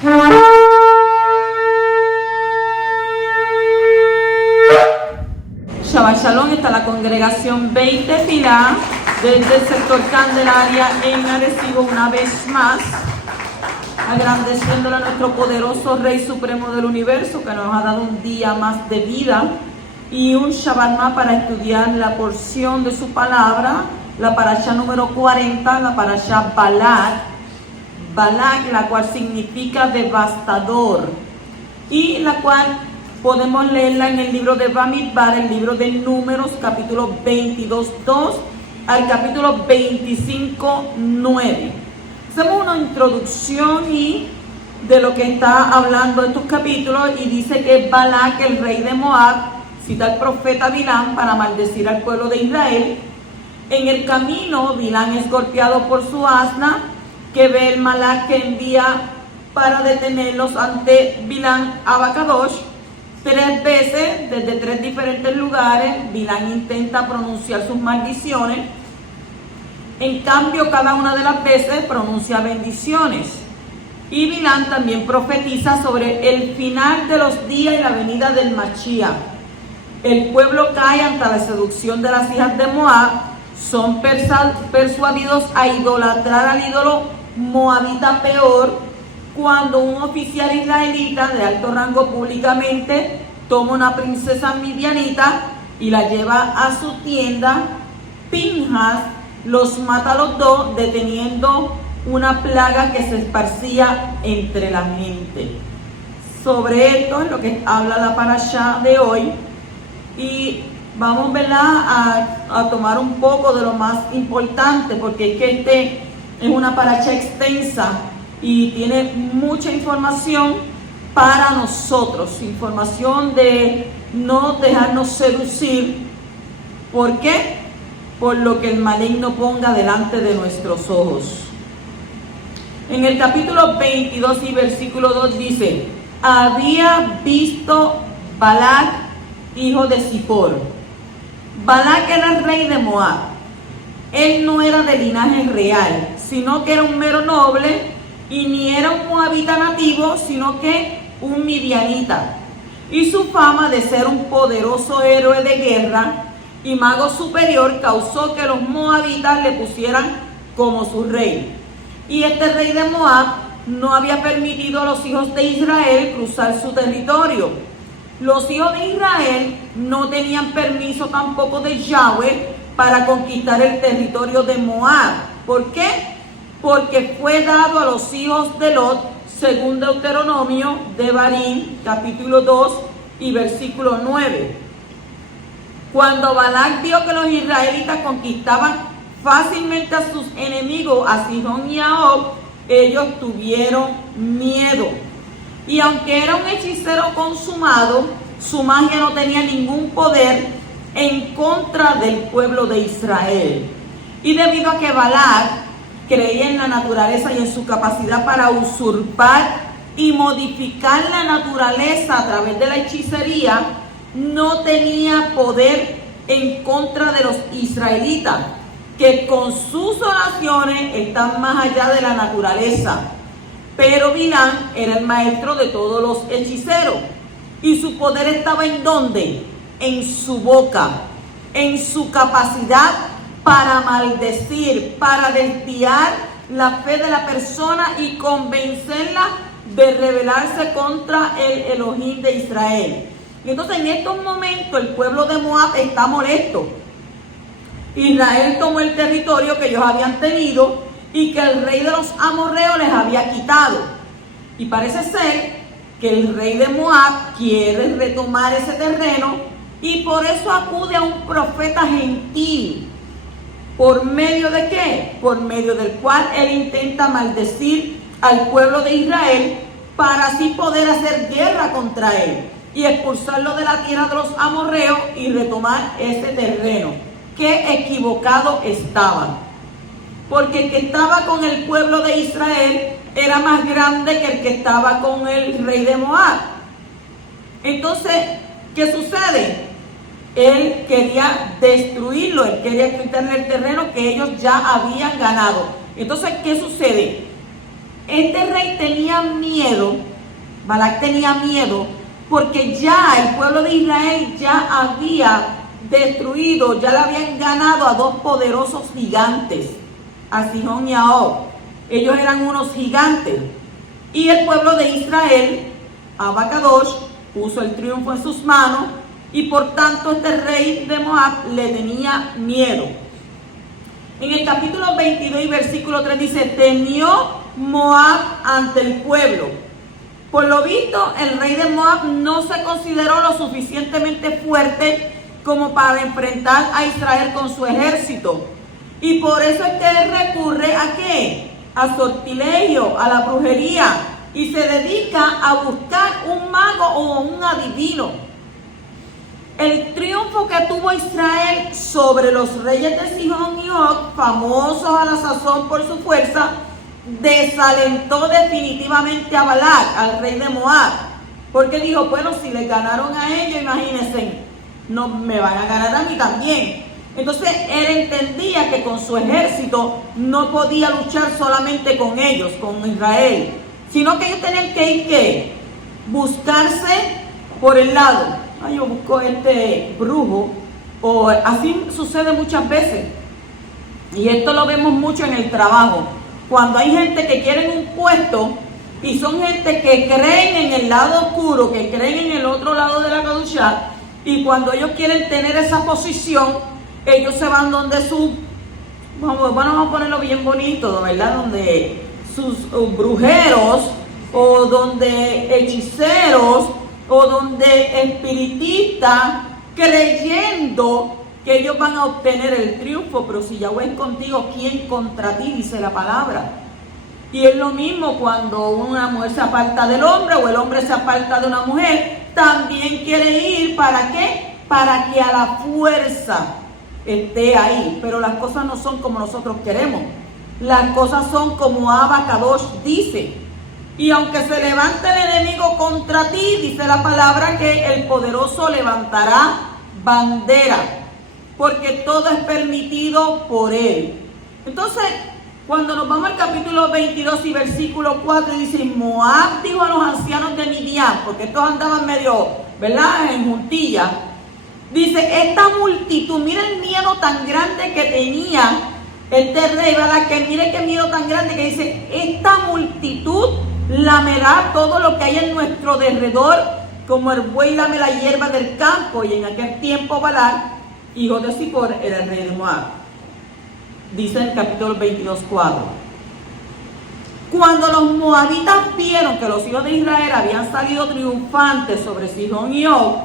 Shabbat Shalom, está la congregación 20 Filá desde el sector Candelaria en Arecibo una vez más, agradeciéndole a nuestro poderoso Rey Supremo del Universo que nos ha dado un día más de vida y un Shabbat más para estudiar la porción de su palabra, la parashá número 40, la parashá Balak, la cual significa devastador, y la cual podemos leerla en el libro de Bamidbar, el libro de Números, capítulo 22:2 al capítulo 25:9. Hacemos una introducción de lo que está hablando estos capítulos, y dice que Balak, el rey de Moab, cita al profeta Bilam para maldecir al pueblo de Israel. En el camino, Bilam es golpeado por su asna, que ve el malach que envía para detenerlos ante Bilam Abacadosh. 3 veces, desde 3 diferentes lugares, Bilam intenta pronunciar sus maldiciones. En cambio, cada una de las veces pronuncia bendiciones. Y Bilam también profetiza sobre el final de los días y la venida del Mashiach. El pueblo cae ante la seducción de las hijas de Moab, son persuadidos a idolatrar al ídolo moabita Peor, cuando un oficial israelita de alto rango públicamente toma una princesa midianita y la lleva a su tienda. Pinhas los mata a los dos, deteniendo una plaga que se esparcía entre la gente. Sobre esto es lo que habla la parashá de hoy, y vamos, ¿verdad?, a tomar un poco de lo más importante, porque es que este es una parashá extensa y tiene mucha información para nosotros, información de no dejarnos seducir. ¿Por qué? Por lo que el maligno ponga delante de nuestros ojos. En el capítulo 22 y versículo 2 dice: había visto Balak, hijo de Zippor. Balak era el rey de Moab. Él no era de linaje real, sino que era un mero noble, y ni era un moabita nativo, sino que un midianita. Y su fama de ser un poderoso héroe de guerra y mago superior causó que los moabitas le pusieran como su rey. Y este rey de Moab no había permitido a los hijos de Israel cruzar su territorio. Los hijos de Israel no tenían permiso tampoco de Yahweh para conquistar el territorio de Moab. ¿Por qué? Porque fue dado a los hijos de Lot, según Deuteronomio de Barín, capítulo 2 y versículo 9. Cuando Balak vio que los israelitas conquistaban fácilmente a sus enemigos, a Sihón y a Og, ellos tuvieron miedo. Y aunque era un hechicero consumado, su magia no tenía ningún poder en contra del pueblo de Israel. Y debido a que Balak creía en la naturaleza y en su capacidad para usurpar y modificar la naturaleza a través de la hechicería, no tenía poder en contra de los israelitas, que con sus oraciones están más allá de la naturaleza. Pero Bilam era el maestro de todos los hechiceros, y su poder estaba ¿en dónde? En su boca, en su capacidad para maldecir, para desviar la fe de la persona y convencerla de rebelarse contra el Elohim de Israel. Y entonces en estos momentos el pueblo de Moab está molesto. Israel tomó el territorio que ellos habían tenido y que el rey de los amorreos les había quitado. Y parece ser que el rey de Moab quiere retomar ese terreno, y por eso acude a un profeta gentil. ¿Por medio de qué? Por medio del cual él intenta maldecir al pueblo de Israel para así poder hacer guerra contra él y expulsarlo de la tierra de los amorreos y retomar este terreno. Qué equivocado estaban, porque el que estaba con el pueblo de Israel era más grande que el que estaba con el rey de Moab. Entonces, ¿qué sucede? Él quería destruirlo, él quería quitarle el terreno que ellos ya habían ganado. Entonces, ¿qué sucede? este rey tenía miedo, Balac tenía miedo, porque ya el pueblo de Israel ya había destruido, ya le habían ganado a dos poderosos gigantes, a Sihón y a Og. Ellos eran unos gigantes. Y el pueblo de Israel, Abacadosh, puso el triunfo en sus manos, y por tanto este rey de Moab le tenía miedo. En el capítulo 22 y versículo 3 dice: temió Moab ante el pueblo. Por lo visto, el rey de Moab no se consideró lo suficientemente fuerte como para enfrentar a Israel con su ejército. Y por eso es que él recurre ¿a qué? A sortilegio, a la brujería, y se dedica a buscar un mago o un adivino. El triunfo que tuvo Israel sobre los reyes de Sihón y Og, famosos a la sazón por su fuerza, desalentó definitivamente a Balac, al rey de Moab, porque dijo: bueno, si les ganaron a ellos, imagínense, no me van a ganar a mí también. Entonces él entendía que con su ejército no podía luchar solamente con ellos, con Israel, sino que ellos tenían que ir, ¿qué? Buscarse por el lado. Ay, yo busco este brujo, o así sucede muchas veces. Y esto lo vemos mucho en el trabajo. Cuando hay gente que quieren un puesto y son gente que creen en el lado oscuro, que creen en el otro lado de la caduchá, y cuando ellos quieren tener esa posición, ellos se van donde vamos a ponerlo bien bonito, ¿verdad? Donde sus brujeros, o donde hechiceros, o donde espiritistas, creyendo que ellos van a obtener el triunfo. Pero si Yahweh es contigo, ¿quién contra ti? Dice la palabra. Y es lo mismo cuando una mujer se aparta del hombre, o el hombre se aparta de una mujer, también quiere ir, ¿para qué? Para que a la fuerza esté ahí. Pero las cosas no son como nosotros queremos. Las cosas son como Abacadosh dice. Y aunque se levante el enemigo contra ti, dice la palabra que el poderoso levantará bandera, porque todo es permitido por él. Entonces, cuando nos vamos al capítulo 22 y versículo 4, dice: Moab dijo a los ancianos de Midian, porque estos andaban medio, ¿verdad?, en juntilla. Dice: esta multitud, mira el miedo tan grande que tenía este rey, ¿verdad? Que mire qué miedo tan grande, que dice: esta multitud lamerá todo lo que hay en nuestro derredor, como el buey lame la hierba del campo. Y en aquel tiempo Balac, hijo de Zippor, era el rey de Moab. Dice en el capítulo 22:4. Cuando los moabitas vieron que los hijos de Israel habían salido triunfantes sobre Sihón y Og,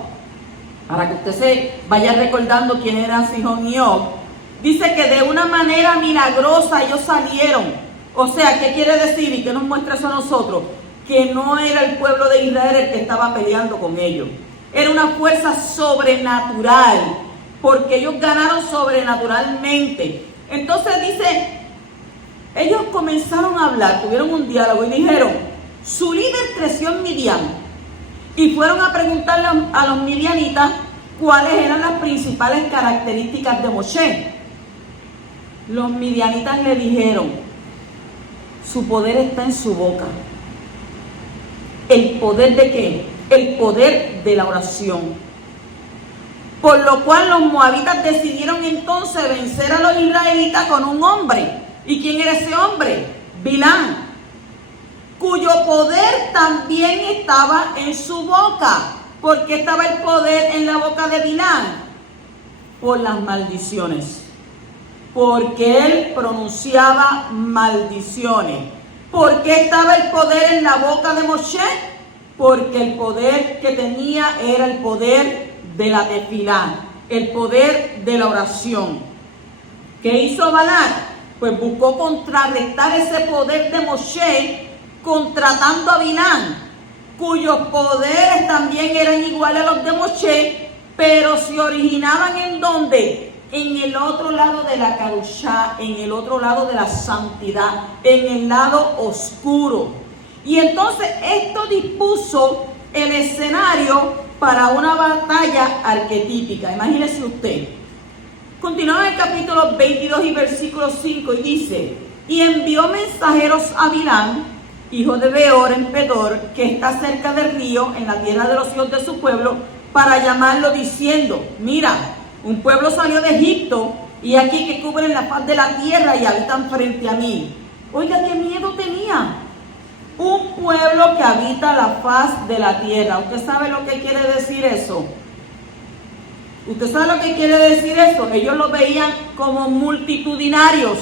para que usted se vaya recordando quién eran Sihón y Og, dice que de una manera milagrosa ellos salieron. O sea, ¿qué quiere decir? ¿Y qué nos muestra eso a nosotros? Que no era el pueblo de Israel el que estaba peleando con ellos. Era una fuerza sobrenatural, porque ellos ganaron sobrenaturalmente. Entonces dice, ellos comenzaron a hablar, tuvieron un diálogo y dijeron: su líder creció en Midian. Y fueron a preguntarle a los midianitas cuáles eran las principales características de Moshe. Los midianitas le dijeron: su poder está en su boca. ¿El poder de qué? El poder de la oración. Por lo cual los moabitas decidieron entonces vencer a los israelitas con un hombre. ¿Y quién era ese hombre? Bilán, cuyo poder también estaba en su boca. ¿Por qué estaba el poder en la boca de Bilán? Por las maldiciones. Porque él pronunciaba maldiciones. ¿Por qué estaba el poder en la boca de Moshe? Porque el poder que tenía era el poder de la tefilá, el poder de la oración. ¿Qué hizo Balac? Pues buscó contrarrestar ese poder de Moshe, contratando a Bilán, cuyos poderes también eran iguales a los de Moshe, pero se originaban ¿en dónde? En el otro lado de la cadushá, en el otro lado de la santidad, en el lado oscuro. Y entonces esto dispuso el escenario para una batalla arquetípica. Imagínese usted. Continúa en el capítulo 22 y versículo 5 y dice: y envió mensajeros a Bilán hijo de Beor en Pedor, que está cerca del río, en la tierra de los hijos de su pueblo, para llamarlo diciendo, mira, un pueblo salió de Egipto, y aquí que cubren la faz de la tierra y habitan frente a mí. Oiga, qué miedo tenía. Un pueblo que habita la faz de la tierra. ¿Usted sabe lo que quiere decir eso? ¿Usted sabe lo que quiere decir eso? Ellos lo veían como multitudinarios.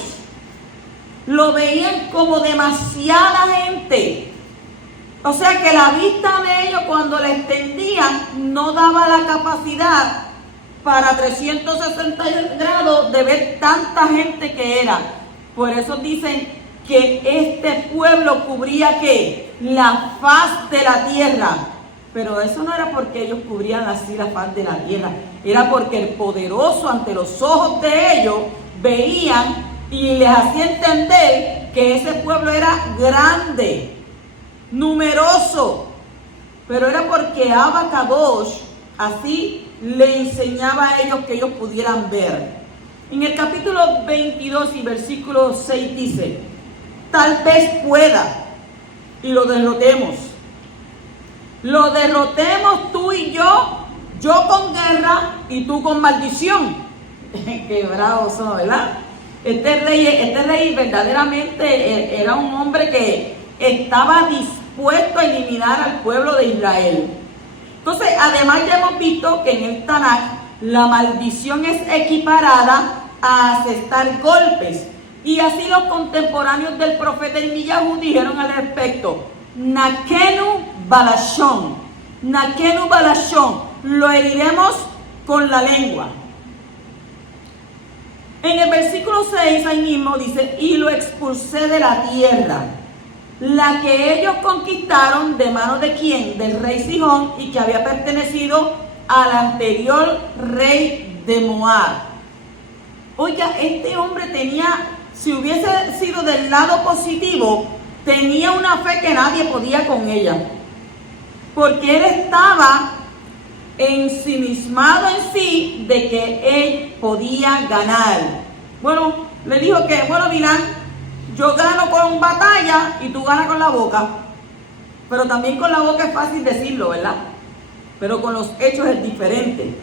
Lo veían como demasiada gente. O sea que la vista de ellos cuando la extendían no daba la capacidad para 360 grados de ver tanta gente que era. Por eso dicen que este pueblo cubría ¿qué? La faz de la tierra. Pero eso no era porque ellos cubrían así la faz de la tierra. Era porque el poderoso ante los ojos de ellos veían y les hacía entender que ese pueblo era grande, numeroso. Pero era porque Abba Kadosh así le enseñaba a ellos que ellos pudieran ver. En el capítulo 22 y versículo 6 dice, tal vez pueda y lo derrotemos. Lo derrotemos tú y yo con guerra y tú con maldición. Qué bravos son, ¿verdad? Este rey verdaderamente era un hombre que estaba dispuesto a eliminar al pueblo de Israel. Entonces, además ya hemos visto que en el Tanakh la maldición es equiparada a asestar golpes. Y así los contemporáneos del profeta Irmiyahu dijeron al respecto, Nakenu Balashon, Nakenu Balashon, lo heriremos con la lengua. En el versículo 6 ahí mismo dice, y lo expulsé de la tierra, la que ellos conquistaron de mano de quién, del rey Sihón, y que había pertenecido al anterior rey de Moab. Oiga, este hombre tenía, si hubiese sido del lado positivo, tenía una fe que nadie podía con ella, porque él estaba ensimismado en sí de que él podía ganar. Bueno, le dijo que, bueno, Bilán, yo gano con batalla y tú ganas con la boca. Pero también con la boca es fácil decirlo, ¿verdad? Pero con los hechos es diferente.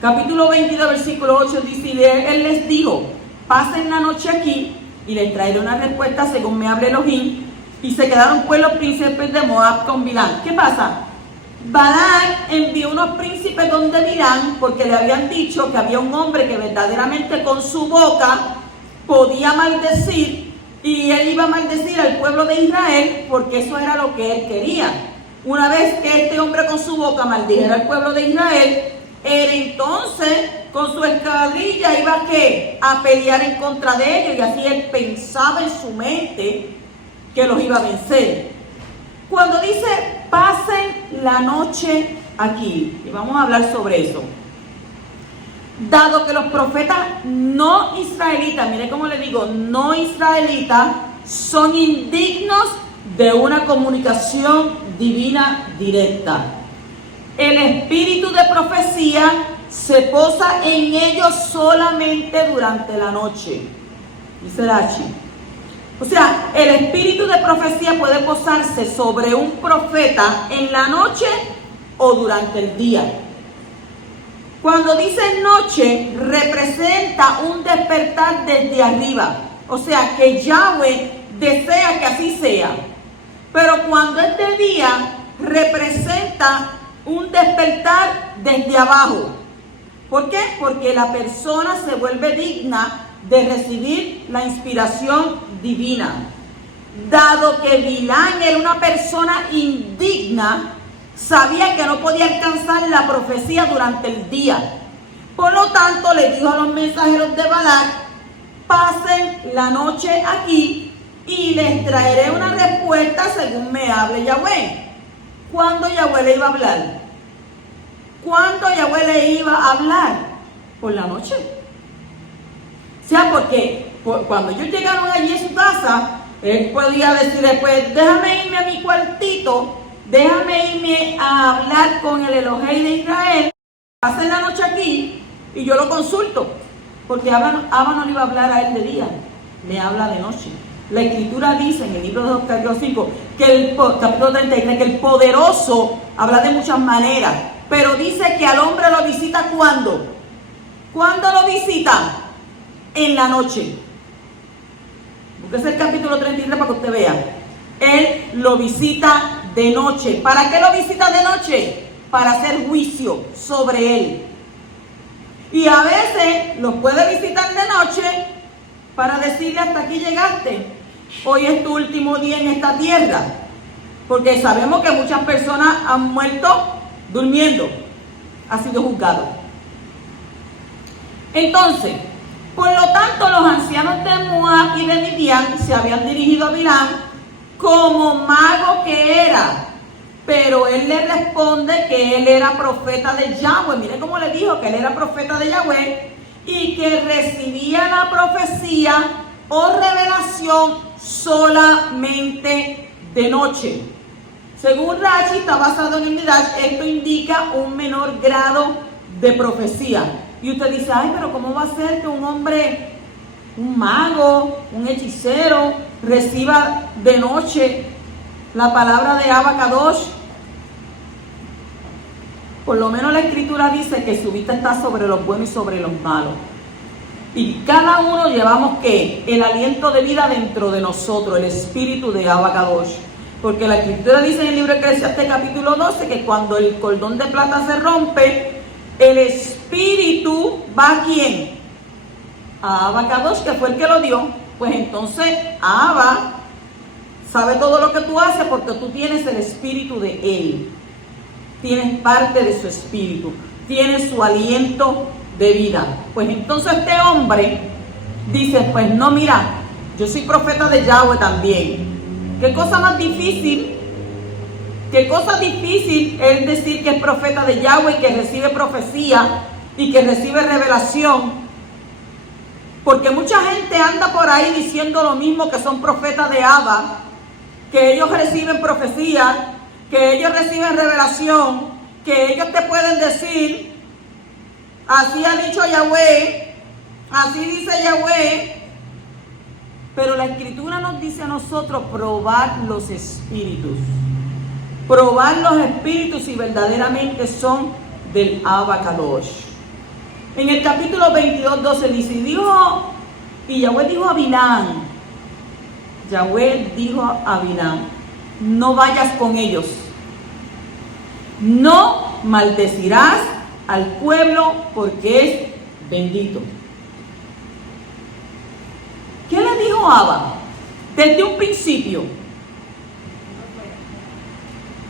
Capítulo 22, versículo 8 dice, y él les dijo, pasen la noche aquí y les traeré una respuesta según me hable Elohim. Y se quedaron pues los príncipes de Moab con Bilán. ¿Qué pasa? Balak envió unos príncipes donde Bilán porque le habían dicho que había un hombre que verdaderamente con su boca podía maldecir, y él iba a maldecir al pueblo de Israel porque eso era lo que él quería. Una vez que este hombre con su boca maldijera al pueblo de Israel, él entonces con su escuadrilla iba a pelear en contra de ellos, y así él pensaba en su mente que los iba a vencer. Cuando dice pasen la noche aquí, y vamos a hablar sobre eso, dado que los profetas no israelitas, mire cómo le digo, no israelitas, son indignos de una comunicación divina directa. El espíritu de profecía se posa en ellos solamente durante la noche, dice Rashi. O sea, el espíritu de profecía puede posarse sobre un profeta en la noche o durante el día. Cuando dice noche, representa un despertar desde arriba. O sea, que Yahweh desea que así sea. Pero cuando es de día, representa un despertar desde abajo. ¿Por qué? Porque la persona se vuelve digna de recibir la inspiración divina. Dado que Bilán era una persona indigna, sabía que no podía alcanzar la profecía durante el día. Por lo tanto, le dijo a los mensajeros de Balak, pasen la noche aquí y les traeré una respuesta según me hable Yahweh. ¿Cuándo Yahweh le iba a hablar? ¿Cuándo Yahweh le iba a hablar? Por la noche. O sea, porque cuando ellos llegaron allí en su casa, él podía decir después, déjame irme a mi cuartito, déjame irme a hablar con el Elohei de Israel, pasen la noche aquí y yo lo consulto, porque Abba no le iba a hablar a él de día, le habla de noche. La escritura dice en el libro de Job capítulo 5, capítulo 33, que el poderoso habla de muchas maneras, pero dice que al hombre lo visita ¿cuándo? ¿Cuándo lo visita? En la noche. Búsquese el capítulo 33 para que usted vea. Él lo visita de noche. ¿Para qué lo visita de noche? Para hacer juicio sobre él. Y a veces los puede visitar de noche para decirle: hasta aquí llegaste. Hoy es tu último día en esta tierra. Porque sabemos que muchas personas han muerto durmiendo. Ha sido juzgado. Entonces, por lo tanto, los ancianos de Moab y de Midian se habían dirigido a Bilam como mago que era. Pero él le responde que él era profeta de Yahweh. Mire cómo le dijo que él era profeta de Yahweh y que recibía la profecía o revelación solamente de noche. Según Rashi, está basado en el Midrash, esto indica un menor grado de profecía. Y usted dice: ay, pero ¿cómo va a ser que un hombre, un mago, un hechicero, reciba de noche la palabra de Abba Kadosh? Por lo menos la escritura dice que su vista está sobre los buenos y sobre los malos. Y cada uno llevamos ¿qué? El aliento de vida dentro de nosotros, el espíritu de Abba Kadosh. Porque la escritura dice en el libro de Eclesiastés capítulo 12 que cuando el cordón de plata se rompe, el espíritu va ¿a quién? A Abba Kadosh, que fue el que lo dio. Pues entonces Abba sabe todo lo que tú haces porque tú tienes el espíritu de él. Tienes parte de su espíritu. Tienes su aliento de vida. Pues entonces este hombre dice: pues no, mira, yo soy profeta de Yahweh también. ¿Qué cosa más difícil? ¿Qué cosa difícil es decir que es profeta de Yahweh, que recibe profecía y que recibe revelación? Porque mucha gente anda por ahí diciendo lo mismo, que son profetas de Abba, que ellos reciben profecía, que ellos reciben revelación, que ellos te pueden decir: así ha dicho Yahweh, así dice Yahweh. Pero la escritura nos dice a nosotros probar los espíritus. Probar los espíritus si verdaderamente son del Abba Kadosh. En el capítulo 22:12 dice: y Yahweh dijo a Bilam, Yahweh dijo a Bilam: no vayas con ellos, no maldecirás al pueblo porque es bendito. ¿Qué le dijo Abba? Desde un principio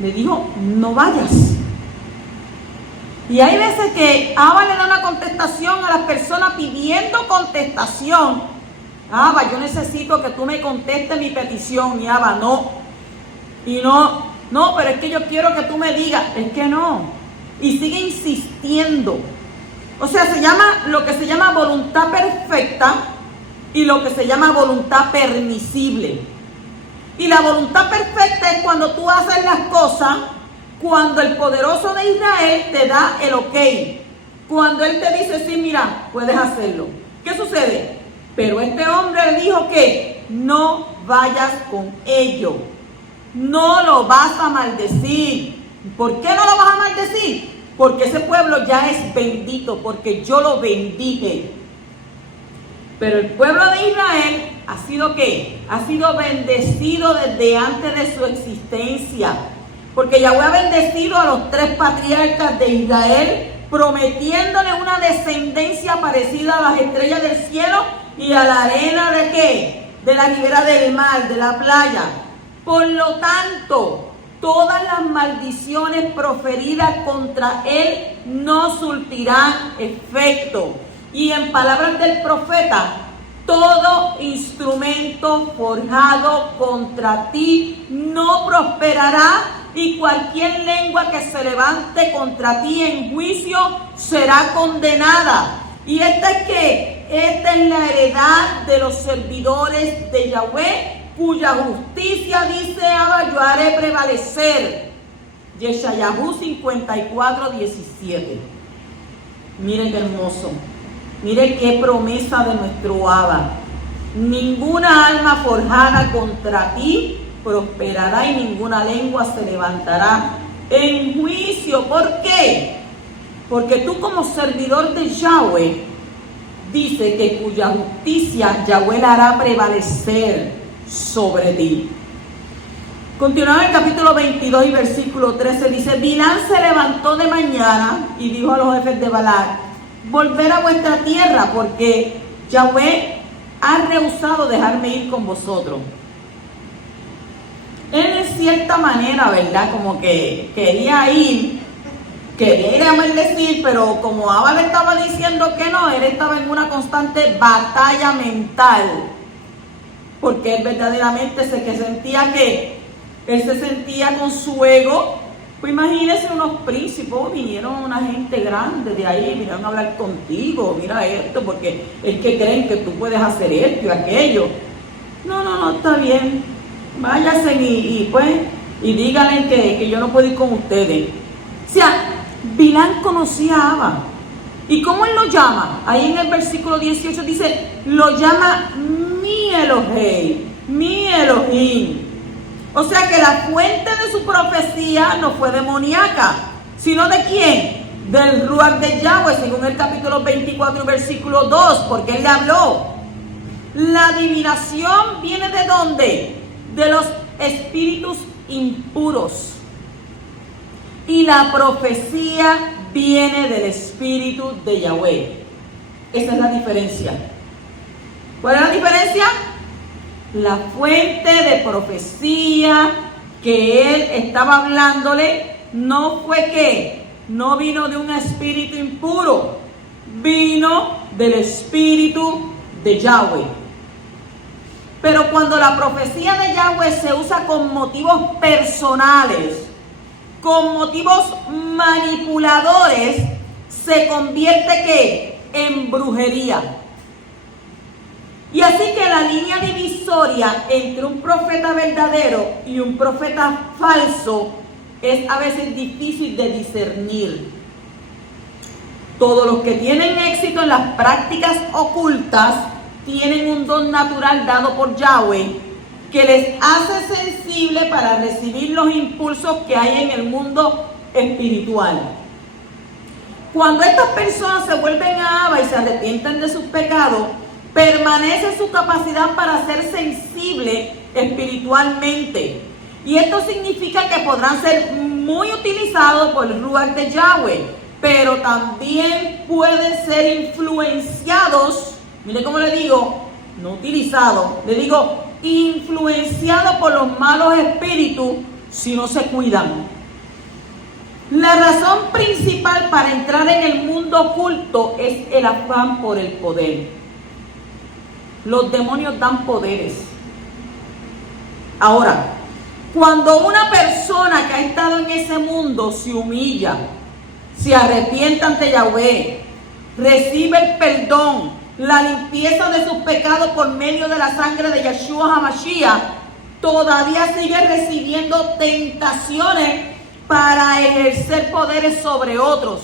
le dijo: no vayas. Y hay veces que Abba le da una contestación a las personas pidiendo contestación. Abba, yo necesito que tú me contestes mi petición. Y Abba, no. Y no, pero es que yo quiero que tú me digas. Es que no. Y sigue insistiendo. O sea, lo que se llama voluntad perfecta y lo que se llama voluntad permisible. Y la voluntad perfecta es cuando tú haces las cosas, cuando el poderoso de Israel te da el ok. Cuando él te dice: sí, mira, puedes hacerlo. ¿Qué sucede? Pero este hombre le dijo que no vayas con ellos. No lo vas a maldecir. ¿Por qué no lo vas a maldecir? Porque ese pueblo ya es bendito, porque yo lo bendije. Pero el pueblo de Israel ha sido ¿qué? Ha sido bendecido desde antes de su existencia. Porque Yahweh ha bendecido a los 3 patriarcas de Israel, prometiéndole una descendencia parecida a las estrellas del cielo y a la arena ¿de qué? De la ribera del mar, de la playa. Por lo tanto, todas las maldiciones proferidas contra él no surtirán efecto. Y en palabras del profeta: todo instrumento forjado contra ti no prosperará, y cualquier lengua que se levante contra ti en juicio será condenada. Y esta es la heredad de los servidores de Yahweh, cuya justicia, dice Abba, yo haré prevalecer. Yeshayahu 54:17. Miren qué hermoso. Mire qué promesa de nuestro Abba. ninguna alma forjada contra ti prosperará y ninguna lengua se levantará en juicio. ¿Por qué? Porque tú como servidor de Yahweh, dice que cuya justicia Yahweh la hará prevalecer sobre ti. Continuando en el capítulo 22 y versículo 13, dice: Bilán se levantó de mañana y dijo a los jefes de Balac: volver a vuestra tierra, porque Yahweh ha rehusado dejarme ir con vosotros. Él en cierta manera, ¿verdad? Como que quería ir a maldecir, pero como Abba le estaba diciendo que no, él estaba en una constante batalla mental, porque él verdaderamente él se sentía con su ego. Pues imagínense, unos príncipes, vinieron una gente grande de ahí, vinieron a hablar contigo, mira esto, porque es que creen que tú puedes hacer esto y aquello. No, está bien, váyanse y díganle que yo no puedo ir con ustedes. O sea, Bilán conocía a Abba. ¿Y cómo él lo llama? Ahí en el versículo 18 dice, lo llama mi Elohei, mi Elohim. O sea que la fuente de su profecía no fue demoníaca, sino ¿de quién? Del Ruach de Yahweh, según el capítulo 24 y versículo 2, porque él le habló. La adivinación viene ¿de dónde? De los espíritus impuros. Y la profecía viene del espíritu de Yahweh. Esa es la diferencia. ¿Cuál es la diferencia? La fuente de profecía que él estaba hablándole no fue que no vino de un espíritu impuro, vino del espíritu de Yahweh. Pero cuando la profecía de Yahweh se usa con motivos personales, con motivos manipuladores, se convierte ¿qué? En brujería. Y así que la línea divisoria entre un profeta verdadero y un profeta falso es a veces difícil de discernir. Todos los que tienen éxito en las prácticas ocultas tienen un don natural dado por Yahweh que les hace sensible para recibir los impulsos que hay en el mundo espiritual. Cuando estas personas se vuelven a Abba y se arrepienten de sus pecados, permanece su capacidad para ser sensible espiritualmente. Y esto significa que podrán ser muy utilizados por el Ruach de Yahweh, pero también pueden ser influenciados, mire cómo le digo, no utilizados, le digo influenciados por los malos espíritus si no se cuidan. La razón principal para entrar en el mundo oculto es el afán por el poder. Los demonios dan poderes. Ahora, cuando una persona que ha estado en ese mundo se humilla, se arrepiente ante Yahweh, recibe el perdón, la limpieza de sus pecados por medio de la sangre de Yeshua HaMashiach, todavía sigue recibiendo tentaciones para ejercer poderes sobre otros,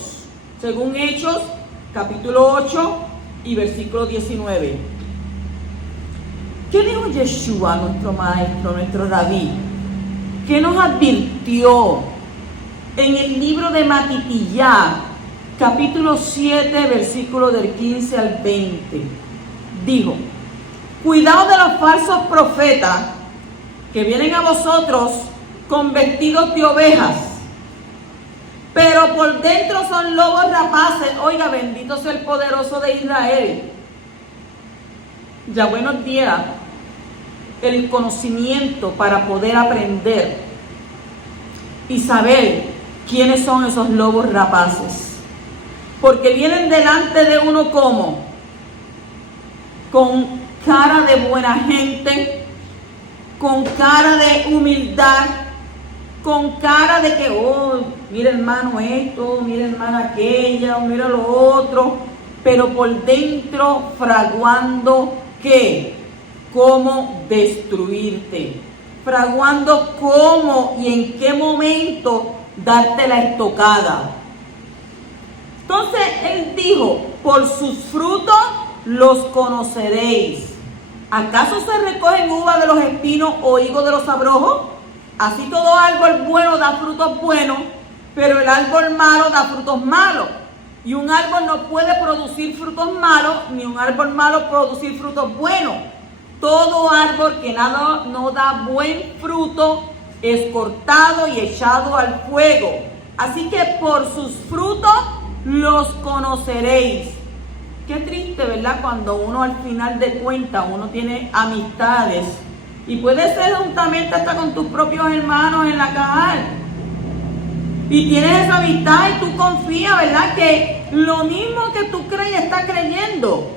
según Hechos, capítulo 8 y versículo 19. ¿Qué dijo Yeshua, nuestro maestro, nuestro rabí? ¿Qué nos advirtió en el libro de Matitiyah, capítulo 7, versículo del 15 al 20? Dijo: cuidado de los falsos profetas que vienen a vosotros con vestidos de ovejas, pero por dentro son lobos rapaces. Oiga, bendito sea el poderoso de Israel. Yahweh nos diera el conocimiento para poder aprender y saber quiénes son esos lobos rapaces. Porque vienen delante de uno como con cara de buena gente, con cara de humildad, con cara de que, oh, mira hermano esto, mira hermana aquella, mira lo otro, pero por dentro fraguando ¿qué? Cómo destruirte, fraguando cómo y en qué momento darte la estocada. Entonces él dijo: por sus frutos los conoceréis. ¿Acaso se recogen uvas de los espinos o higos de los abrojos? Así todo árbol bueno da frutos buenos, pero el árbol malo da frutos malos. Y un árbol no puede producir frutos malos, ni un árbol malo producir frutos buenos. Todo árbol que no da buen fruto es cortado y echado al fuego. Así que por sus frutos los conoceréis. Qué triste, ¿verdad? Cuando uno al final de cuentas, uno tiene amistades. Y puede ser juntamente hasta con tus propios hermanos en la Cajal. Y tienes esa amistad y tú confías, ¿verdad? Que lo mismo que tú crees está creyendo.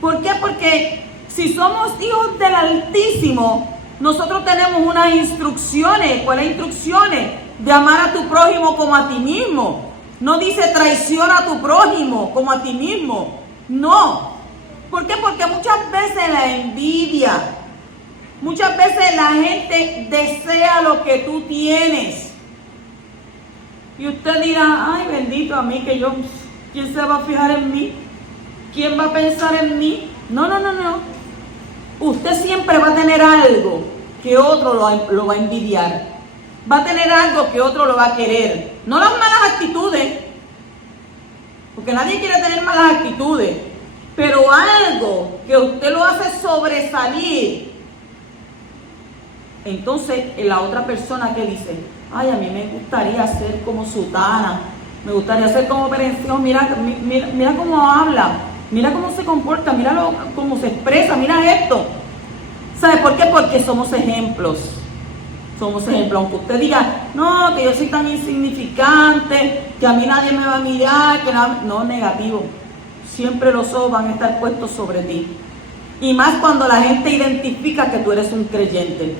¿Por qué? Porque si somos hijos del Altísimo, nosotros tenemos unas instrucciones. ¿Cuáles instrucciones? De amar a tu prójimo como a ti mismo. No dice traiciona a tu prójimo como a ti mismo. No. ¿Por qué? Porque muchas veces la envidia, muchas veces la gente desea lo que tú tienes. Y usted dirá, ay bendito a mí, que yo, ¿quién se va a fijar en mí? ¿Quién va a pensar en mí? No. Usted siempre va a tener algo que otro lo va a envidiar. Va a tener algo que otro lo va a querer. No las malas actitudes, porque nadie quiere tener malas actitudes, pero algo que usted lo hace sobresalir. Entonces, la otra persona que dice, ay, a mí me gustaría ser como Sutana, me gustaría ser como Perencio, mira cómo habla, mira cómo se comporta, mira cómo se expresa, mira esto. ¿Sabe por qué? Porque somos ejemplos. Somos ejemplos. Aunque usted diga, no, que yo soy tan insignificante, que a mí nadie me va a mirar, que no, negativo. Siempre los ojos van a estar puestos sobre ti. Y más cuando la gente identifica que tú eres un creyente.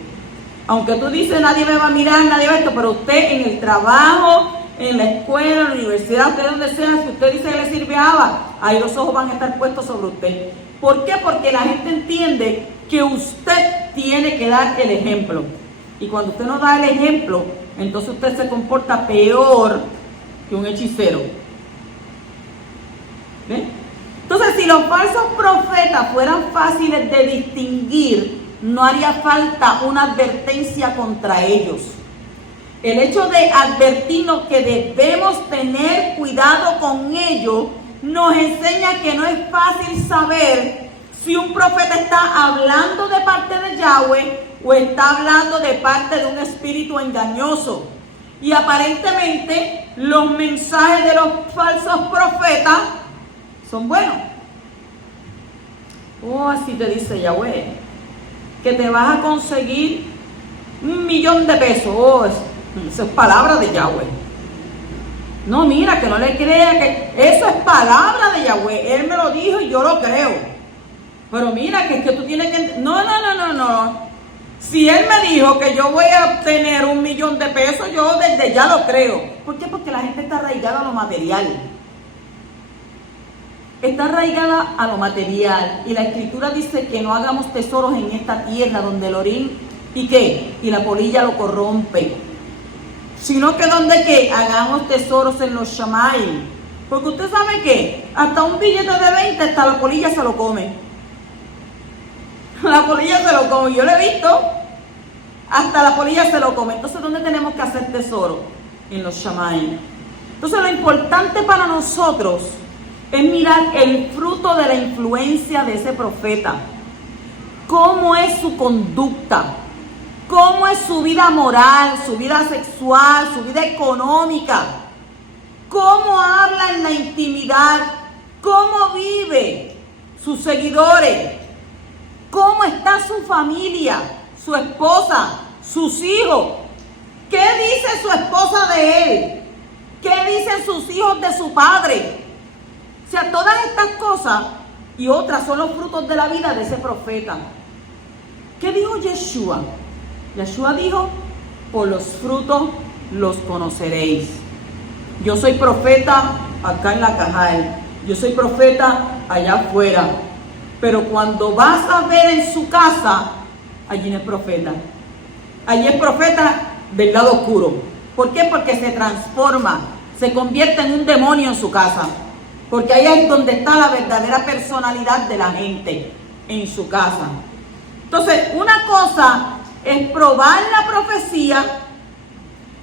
Aunque tú dices, nadie me va a mirar, nadie va a esto, pero usted en el trabajo, en la escuela, en la universidad, usted donde sea, si usted dice que le sirve a Abba, ahí los ojos van a estar puestos sobre usted. ¿Por qué? Porque la gente entiende que usted tiene que dar el ejemplo. Y cuando usted no da el ejemplo, entonces usted se comporta peor que un hechicero. ¿Ven? Entonces, si los falsos profetas fueran fáciles de distinguir, no haría falta una advertencia contra ellos. El hecho de advertirnos que debemos tener cuidado con ellos nos enseña que no es fácil saber si un profeta está hablando de parte de Yahweh o está hablando de parte de un espíritu engañoso. Y aparentemente los mensajes de los falsos profetas son buenos. Oh, así te dice Yahweh, que te vas a conseguir 1,000,000 de pesos. Oh, eso es palabra de Yahweh. No, mira, que no le crea que eso es palabra de Yahweh. Él me lo dijo y yo lo creo. Pero mira, que es que tú tienes que... No. Si él me dijo que yo voy a obtener 1,000,000 de pesos, yo desde ya lo creo. ¿Por qué? Porque la gente está arraigada a lo material. Está arraigada a lo material. Y la Escritura dice que no hagamos tesoros en esta tierra donde el orín y qué, y la polilla lo corrompe. Sino que donde qué, hagamos tesoros en los Shamayim. Porque usted sabe que hasta un billete de 20, hasta la polilla se lo come. La polilla se lo come, yo lo he visto. Hasta la polilla se lo come. Entonces, ¿dónde tenemos que hacer tesoro? En los Shamayim. Entonces, lo importante para nosotros es mirar el fruto de la influencia de ese profeta. ¿Cómo es su conducta? ¿Cómo es su vida moral, su vida sexual, su vida económica? ¿Cómo habla en la intimidad? ¿Cómo vive sus seguidores? ¿Cómo está su familia, su esposa, sus hijos? ¿Qué dice su esposa de él? ¿Qué dicen sus hijos de su padre? O sea, todas estas cosas y otras son los frutos de la vida de ese profeta. ¿Qué dijo Yeshua? Yeshua dijo, por los frutos los conoceréis. Yo soy profeta acá en la Cajal. Yo soy profeta allá afuera. Pero cuando vas a ver en su casa, allí no es profeta. Allí es profeta del lado oscuro. ¿Por qué? Porque se transforma, se convierte en un demonio en su casa. Porque ahí es donde está la verdadera personalidad de la gente, en su casa. Entonces, una cosa es probar la profecía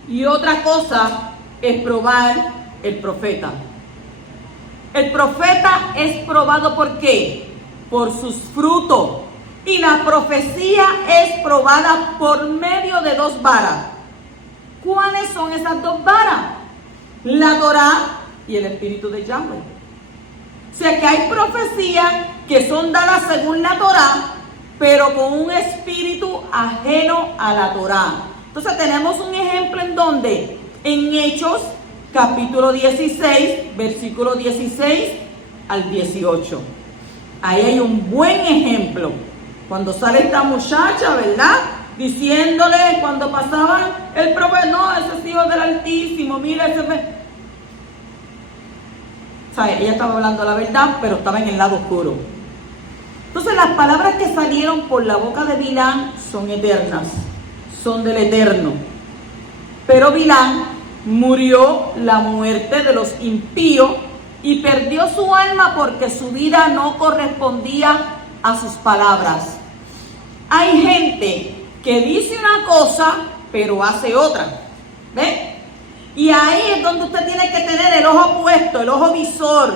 y otra cosa es probar el profeta. El profeta es probado ¿por qué? Por sus frutos. Y la profecía es probada por medio de 2 varas. ¿Cuáles son esas 2 varas? La Torá y el Espíritu de Yahweh. O sea que hay profecías que son dadas según la Torá, pero con un espíritu ajeno a la Torá. Entonces tenemos un ejemplo en donde, en Hechos, capítulo 16, versículo 16 al 18. Ahí hay un buen ejemplo. Cuando sale esta muchacha, ¿verdad? Diciéndole, cuando pasaban el profeta, no, ese es hijo del Altísimo, mira ese... O sea, ella estaba hablando la verdad, pero estaba en el lado oscuro. Entonces las palabras que salieron por la boca de Bilán son eternas, son del Eterno. Pero Bilán murió la muerte de los impíos y perdió su alma porque su vida no correspondía a sus palabras. Hay gente que dice una cosa, pero hace otra. ¿Ven? Y ahí es donde usted tiene que tener el ojo puesto, el ojo visor.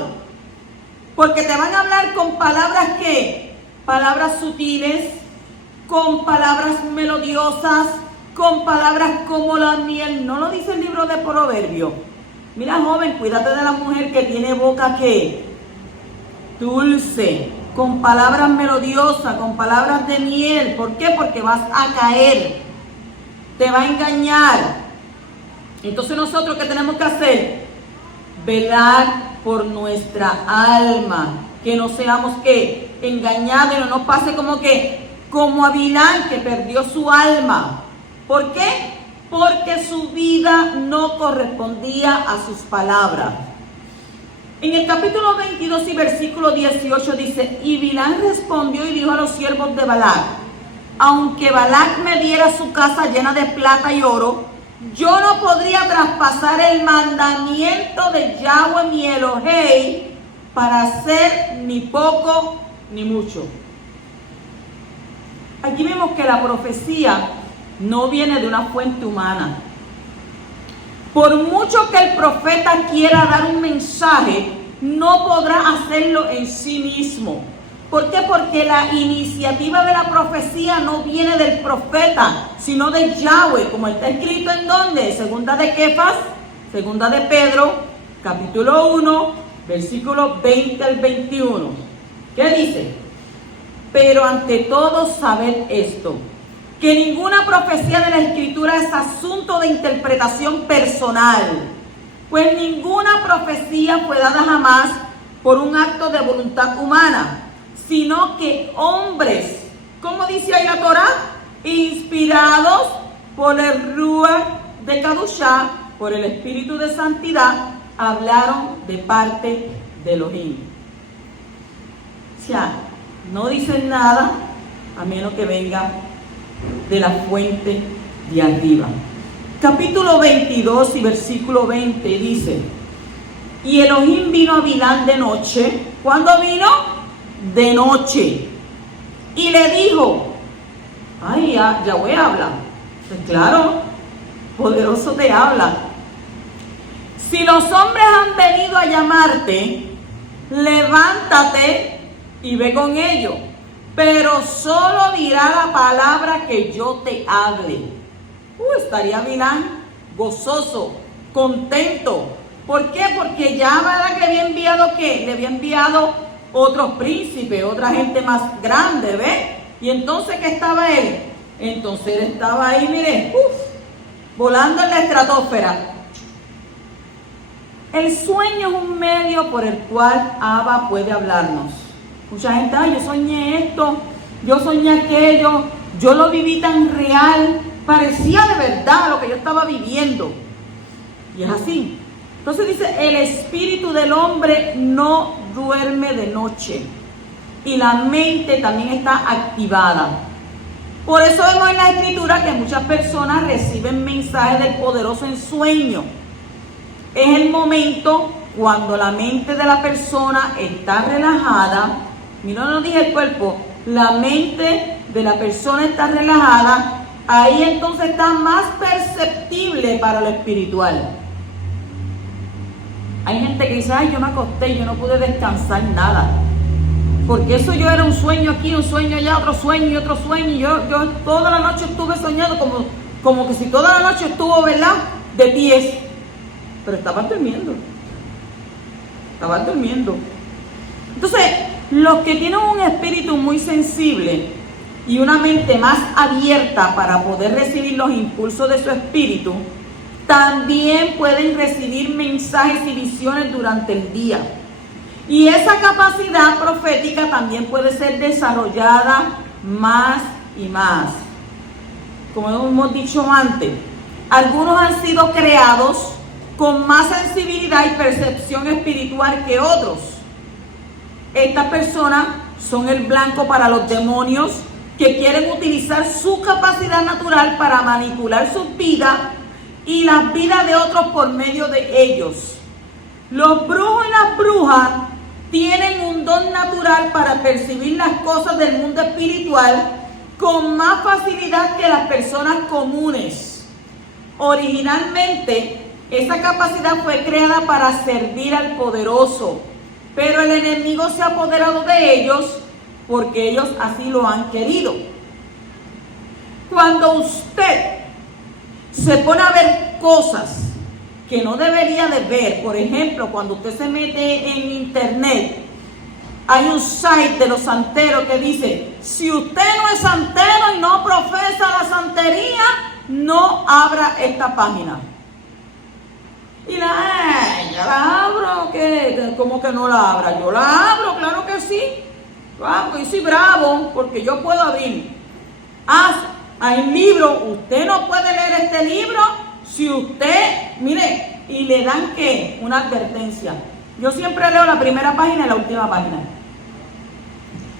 Porque te van a hablar con palabras que, palabras sutiles, con palabras melodiosas, con palabras como la miel. ¿No lo dice el libro de Proverbios? Mira, joven, cuídate de la mujer que tiene boca que dulce, con palabras melodiosas, con palabras de miel. ¿Por qué? Porque vas a caer, te va a engañar. Entonces nosotros, ¿qué tenemos que hacer? Velar por nuestra alma, que no seamos ¿qué? Engañados y no nos pase como a Bilán, que perdió su alma. ¿Por qué? Porque su vida no correspondía a sus palabras. En el capítulo 22 y versículo 18 dice, y Bilán respondió y dijo a los siervos de Balac, aunque Balac me diera su casa llena de plata y oro, yo no podría traspasar el mandamiento de Yahweh mi Elohei para hacer ni poco ni mucho. Aquí vemos que la profecía no viene de una fuente humana. Por mucho que el profeta quiera dar un mensaje, no podrá hacerlo en sí mismo. ¿Por qué? Porque la iniciativa de la profecía no viene del profeta, sino de Yahweh, como está escrito en donde, segunda de Kefas, segunda de Pedro, capítulo 1, versículos 20 al 21. ¿Qué dice? Pero ante todo sabed esto, que ninguna profecía de la Escritura es asunto de interpretación personal, pues ninguna profecía fue dada jamás por un acto de voluntad humana, sino que hombres, como dice ahí la Torá, inspirados por el Ruach de Kadoshá, por el Espíritu de Santidad, hablaron de parte de Elohim. O sea, no dicen nada a menos que venga de la fuente de arriba. Capítulo 22 y versículo 20 dice, y Elohim vino a Bilán de noche. ¿Cuándo vino? De noche. Y le dijo, ay, Yahweh habla. Pues claro, poderoso te habla. Si los hombres han venido a llamarte, levántate y ve con ellos, pero solo dirá la palabra que yo te hable. Estaría Bilán gozoso, contento. ¿Por qué? Porque ya ¿verdad? Que había enviado ¿qué? Le había enviado otros príncipes, otra gente más grande, ¿ves? Y entonces, ¿qué estaba él? Entonces él estaba ahí, mire, volando en la estratosfera. El sueño es un medio por el cual Abba puede hablarnos. Mucha gente, ay, yo soñé esto, yo soñé aquello, yo lo viví tan real, parecía de verdad lo que yo estaba viviendo. Y es así. Entonces dice, el espíritu del hombre no duerme de noche y la mente también está activada. Por eso vemos en la Escritura que muchas personas reciben mensajes del poderoso en sueño. Es el momento cuando la mente de la persona está relajada. Mira, no dije el cuerpo, la mente de la persona está relajada, ahí entonces está más perceptible para lo espiritual. Hay gente que dice, ay, yo me acosté y yo no pude descansar nada. Porque eso yo era un sueño aquí, un sueño allá, otro sueño y otro sueño. Y yo toda la noche estuve soñando como que si toda la noche estuvo, ¿verdad?, de pies. Pero estabas durmiendo. Estabas durmiendo. Entonces, los que tienen un espíritu muy sensible y una mente más abierta para poder recibir los impulsos de su espíritu, también pueden recibir mensajes y visiones durante el día. Y esa capacidad profética también puede ser desarrollada más y más. Como hemos dicho antes, algunos han sido creados con más sensibilidad y percepción espiritual que otros. Estas personas son el blanco para los demonios que quieren utilizar su capacidad natural para manipular sus vidas y las vidas de otros por medio de ellos. Los brujos y las brujas tienen un don natural para percibir las cosas del mundo espiritual con más facilidad que las personas comunes. Originalmente, esa capacidad fue creada para servir al poderoso, pero el enemigo se ha apoderado de ellos porque ellos así lo han querido. Cuando usted se pone a ver cosas que no debería de ver, por ejemplo, cuando usted se mete en internet, hay un site de los santeros que dice, si usted no es santero y no profesa la santería, no abra esta página. Y yo la abro, ¿qué? ¿Cómo que no la abra? Yo la abro, claro que sí. Yo soy bravo, porque yo puedo abrir. Hay libros, usted no puede leer este libro si usted, mire, y le dan ¿qué? Una advertencia. Yo siempre leo la primera página y la última página.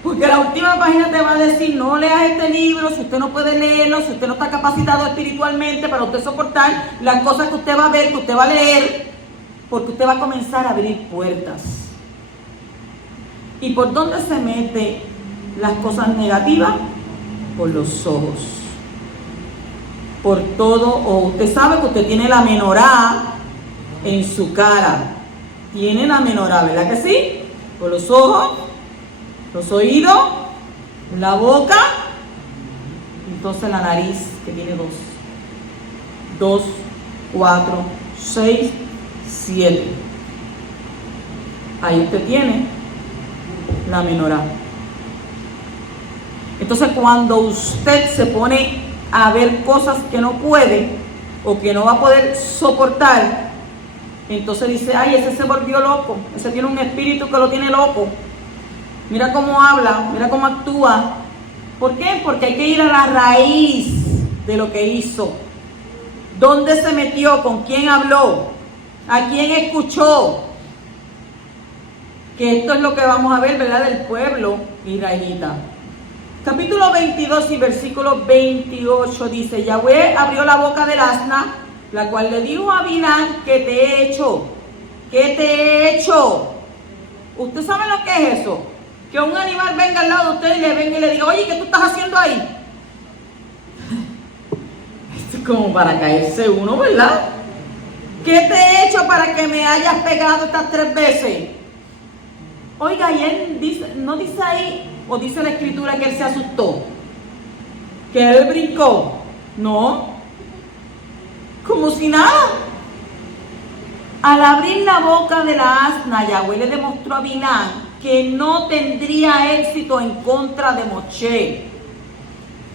Porque la última página te va a decir, no leas este libro si usted no puede leerlo, si usted no está capacitado espiritualmente para usted soportar las cosas que usted va a ver, que usted va a leer, porque usted va a comenzar a abrir puertas. ¿Y por dónde se mete las cosas negativas? Por los ojos. Por todo, o usted sabe que usted tiene la menorá en su cara. Tiene la menorá, ¿verdad que sí? Por los ojos, los oídos, la boca, entonces la nariz, que tiene 2, 4, 6, 7. Ahí usted tiene la menorá. Entonces, cuando usted se pone a ver cosas que no puede o que no va a poder soportar, entonces dice, ay, ese se volvió loco, ese tiene un espíritu que lo tiene loco. Mira cómo habla, mira cómo actúa. ¿Por qué? Porque hay que ir a la raíz de lo que hizo. ¿Dónde se metió? ¿Con quién habló? ¿A quién escuchó? Que esto es lo que vamos a ver, ¿verdad?, del pueblo israelita. Capítulo 22 y versículo 28 dice, Yahweh abrió la boca del asna, la cual le dijo a Bilán, ¿qué te he hecho? ¿Qué te he hecho? ¿Usted sabe lo que es eso? Que un animal venga al lado de usted y le venga y le diga, oye, ¿qué tú estás haciendo ahí? Esto es como para caerse uno, ¿verdad? ¿Qué te he hecho para que me hayas pegado estas 3 veces? Oiga, y él dice, no dice ahí, o dice la escritura que él se asustó, que él brincó. No, como si nada. Al abrir la boca de la asna, Yahweh le demostró a Bilán que no tendría éxito en contra de Moshe.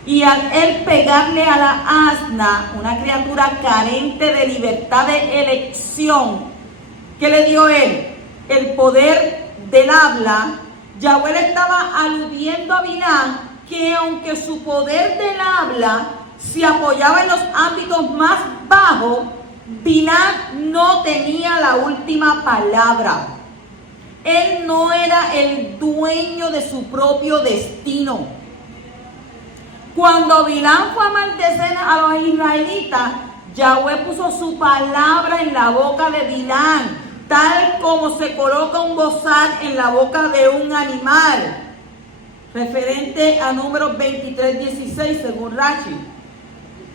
Y al él pegarle a la asna, una criatura carente de libertad de elección, ¿qué le dio él? El poder del habla. Yahweh le estaba aludiendo a Bilán que aunque su poder del habla se apoyaba en los ámbitos más bajos, Bilán no tenía la última palabra. Él no era el dueño de su propio destino. Cuando Bilán fue a maldecer a los israelitas, Yahweh puso su palabra en la boca de Bilán, tal como se coloca un bozal en la boca de un animal. referente a Números 23:16, según Rashi.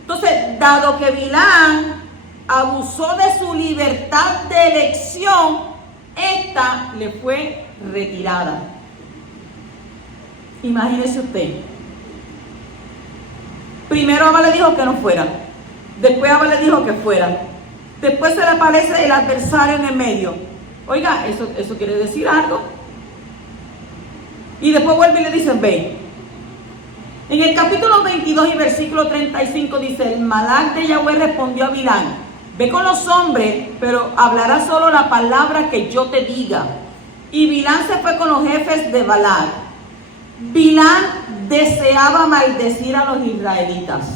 Entonces, dado que Bilam abusó de su libertad de elección, esta le fue retirada. Imagínese usted. Primero Abba le dijo que no fuera. Después Abba le dijo que fuera. Después se le aparece el adversario en el medio. Oiga, eso quiere decir algo. Y después vuelve y le dice, ve. En el capítulo 22 y versículo 35 dice, el Malach de Yahweh respondió a Bilam, ve con los hombres, pero hablará solo la palabra que yo te diga. Y Bilam se fue con los jefes de Balac. Bilam deseaba maldecir a los israelitas.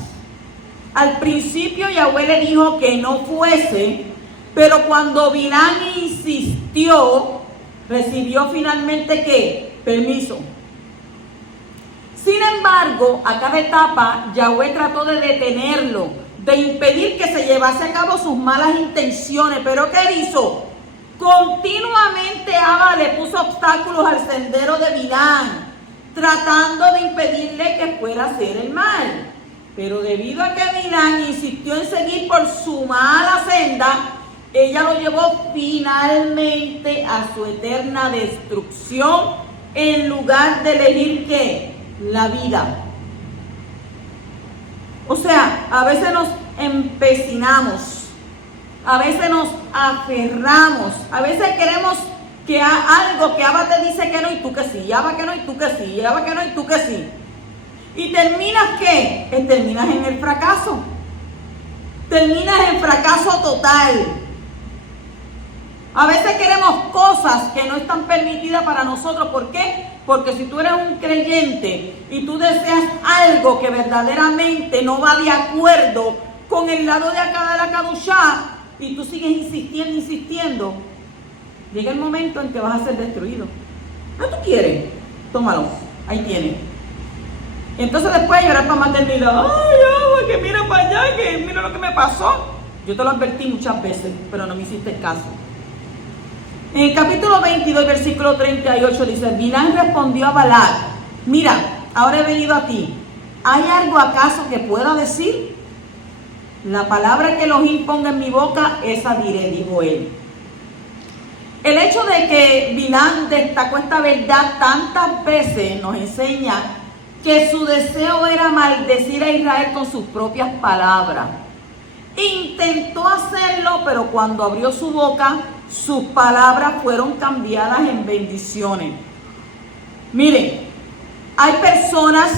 Al principio Yahweh le dijo que no fuese, pero cuando Bilam insistió, recibió finalmente ¿qué? Permiso. Sin embargo, a cada etapa Yahweh trató de detenerlo, de impedir que se llevase a cabo sus malas intenciones. Pero ¿qué hizo? Continuamente Abba le puso obstáculos al sendero de Bilam, tratando de impedirle que fuera a hacer el mal. Pero debido a que Bilam insistió en seguir por su mala senda, ella lo llevó finalmente a su eterna destrucción, en lugar de elegir ¿qué? La vida. O sea, a veces nos empecinamos, a veces nos aferramos, a veces queremos que algo que Abba te dice que no y tú que sí, y Abba que no y tú que sí, y Abba que no y tú que sí. Y terminas ¿qué? Que terminas en el fracaso. Terminas en fracaso total. A veces queremos cosas que no están permitidas para nosotros. ¿Por qué? Porque si tú eres un creyente y tú deseas algo que verdaderamente no va de acuerdo con el lado de acá de la Kadoshá, y tú sigues insistiendo, llega el momento en que vas a ser destruido. ¿Ah, tú quieres? Tómalo, ahí tienes. Entonces después llorar para maternidad. Ay, que mira para allá, que mira lo que me pasó. Yo te lo advertí muchas veces, pero no me hiciste caso. En el capítulo 22, versículo 38 dice, Bilam respondió a Balac, mira, ahora he venido a ti. ¿Hay algo acaso que pueda decir? La palabra que Elohim ponga en mi boca, esa diré, dijo él. El hecho de que Bilam destacó esta verdad tantas veces nos enseña que su deseo era maldecir a Israel con sus propias palabras. Intentó hacerlo, pero cuando abrió su boca, sus palabras fueron cambiadas en bendiciones. Miren, hay personas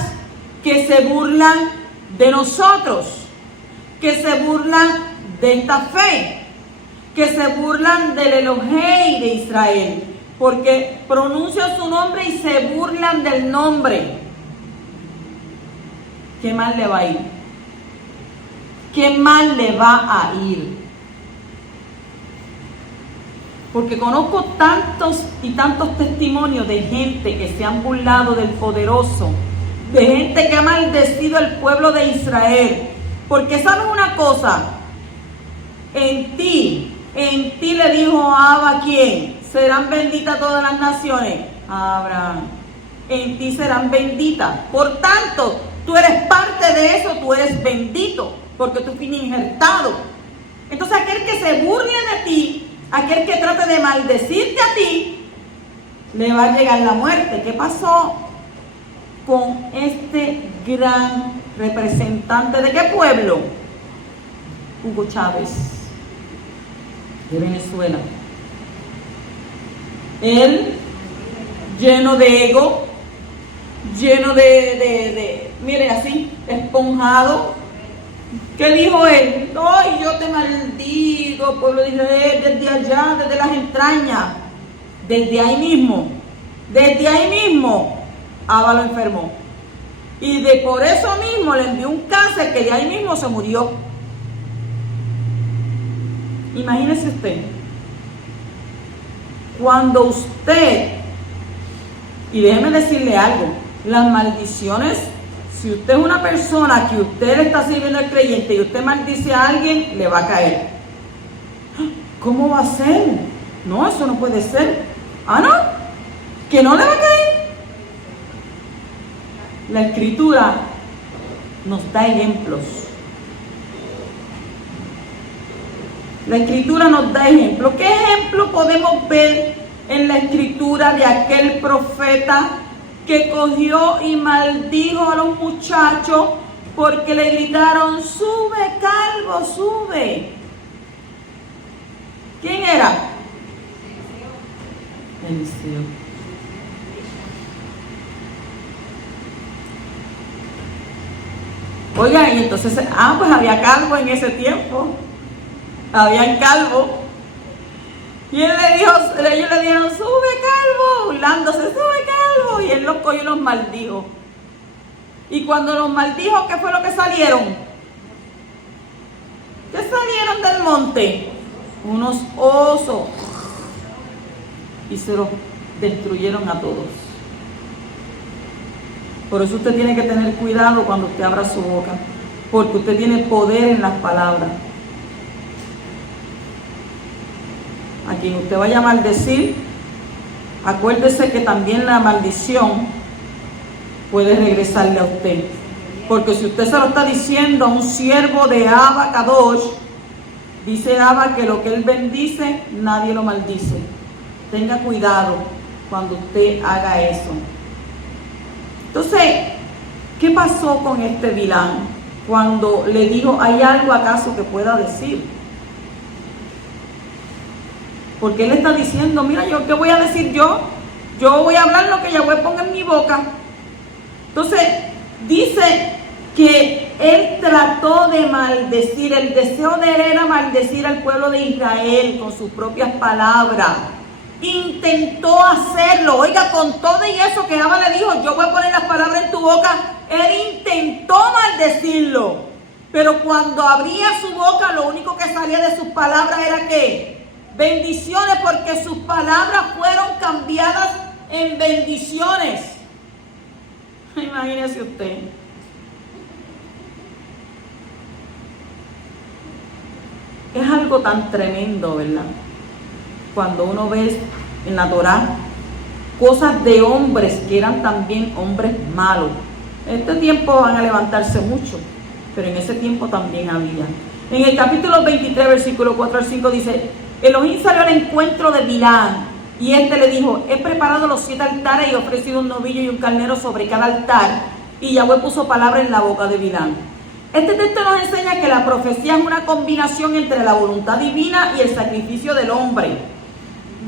que se burlan de nosotros, que se burlan de esta fe, que se burlan del Elohei de Israel, porque pronuncian su nombre y se burlan del nombre. ¿Qué mal le va a ir? ¿Qué mal le va a ir? Porque conozco tantos y tantos testimonios de gente que se han burlado del poderoso, de gente que ha maldecido al pueblo de Israel. Porque ¿sabes una cosa? En ti le dijo Abba, ¿quién? Serán benditas todas las naciones. Abraham. En ti serán benditas. Por tanto, tú eres parte de eso, tú eres bendito, porque tú fuiste injertado. Entonces aquel que se burle de ti, aquel que trate de maldecirte a ti, le va a llegar la muerte. ¿Qué pasó con este gran representante de qué pueblo? Hugo Chávez, de Venezuela. Él, lleno de ego, lleno de mire así, esponjado. ¿Qué dijo él? Ay, yo te maldigo, pueblo de Israel, desde allá, desde las entrañas. Desde ahí mismo, Abba lo enfermó. Y por eso mismo le envió un cáncer que de ahí mismo se murió. Imagínese usted, cuando usted, y déjeme decirle algo, las maldiciones, si usted es una persona que usted le está sirviendo al creyente y usted maldice a alguien, le va a caer. ¿Cómo va a ser? No, eso no puede ser. ¿Ah, no? ¿Que no le va a caer? La Escritura nos da ejemplos. La Escritura nos da ejemplos. ¿Qué ejemplo podemos ver en la Escritura de aquel profeta que cogió y maldijo a los muchachos porque le gritaron: sube, calvo, sube? ¿Quién era? Eliseo. Oigan, y entonces, pues había calvo en ese tiempo. Habían calvo. Y ellos le dijeron: sube, calvo, burlándose, sube, calvo. Y él los cogió y los maldijo. Y cuando los maldijo, ¿qué fue lo que salieron? ¿Qué salieron del monte? Unos osos. Y se los destruyeron a todos. Por eso usted tiene que tener cuidado cuando usted abra su boca, porque usted tiene poder en las palabras. A quien usted vaya a maldecir, acuérdese que también la maldición puede regresarle a usted. Porque si usted se lo está diciendo a un siervo de Abba Kadosh, dice Abba que lo que él bendice, nadie lo maldice. Tenga cuidado cuando usted haga eso. Entonces, ¿qué pasó con este Bilam cuando le dijo: ¿hay algo acaso que pueda decir? Porque él está diciendo: mira, ¿qué voy a decir yo? Yo voy a hablar lo que Yahweh ponga en mi boca. Entonces, dice que él trató de maldecir. El deseo de él era maldecir al pueblo de Israel con sus propias palabras. Intentó hacerlo. Oiga, con todo y eso que Abba le dijo: yo voy a poner las palabras en tu boca. Él intentó maldecirlo. Pero cuando abría su boca, lo único que salía de sus palabras era ¿qué? Bendiciones, porque sus palabras fueron cambiadas en bendiciones. Imagínese usted. Es algo tan tremendo, ¿verdad? Cuando uno ve en la Torá cosas de hombres que eran también hombres malos. En este tiempo van a levantarse mucho, pero en ese tiempo también había. En el capítulo 23, versículo 4 al 5 dice: Elohim salió al encuentro de Bilam, y éste le dijo: he preparado los 7 altares y he ofrecido un novillo y un carnero sobre cada altar. Y Yahweh puso palabra en la boca de Bilam. Este texto nos enseña que la profecía es una combinación entre la voluntad divina y el sacrificio del hombre.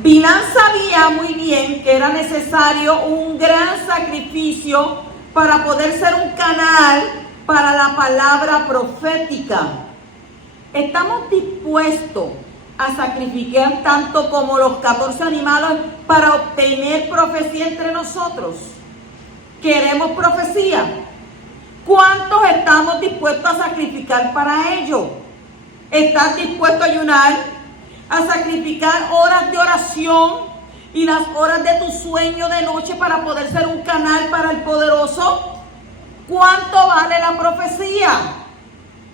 Bilam sabía muy bien que era necesario un gran sacrificio para poder ser un canal para la palabra profética. ¿Estamos dispuestos a sacrificar tanto como los 14 animales para obtener profecía entre nosotros? ¿Queremos profecía? ¿Cuántos estamos dispuestos a sacrificar para ello? ¿Estás dispuesto a ayunar? ¿A sacrificar horas de oración y las horas de tu sueño de noche para poder ser un canal para el poderoso? ¿Cuánto vale la profecía?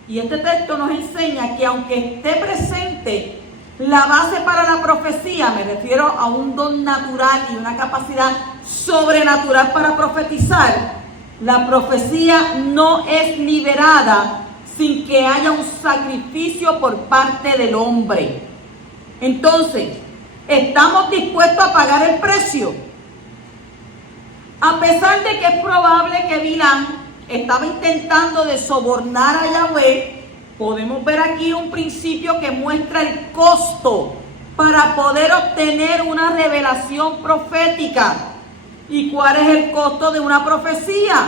Y este texto nos enseña que aunque esté presente la base para la profecía, me refiero a un don natural y una capacidad sobrenatural para profetizar, la profecía no es liberada sin que haya un sacrificio por parte del hombre. Entonces, ¿estamos dispuestos a pagar el precio? A pesar de que es probable que Bilam estaba intentando de sobornar a Yahweh, podemos ver aquí un principio que muestra el costo para poder obtener una revelación profética. ¿Y cuál es el costo de una profecía?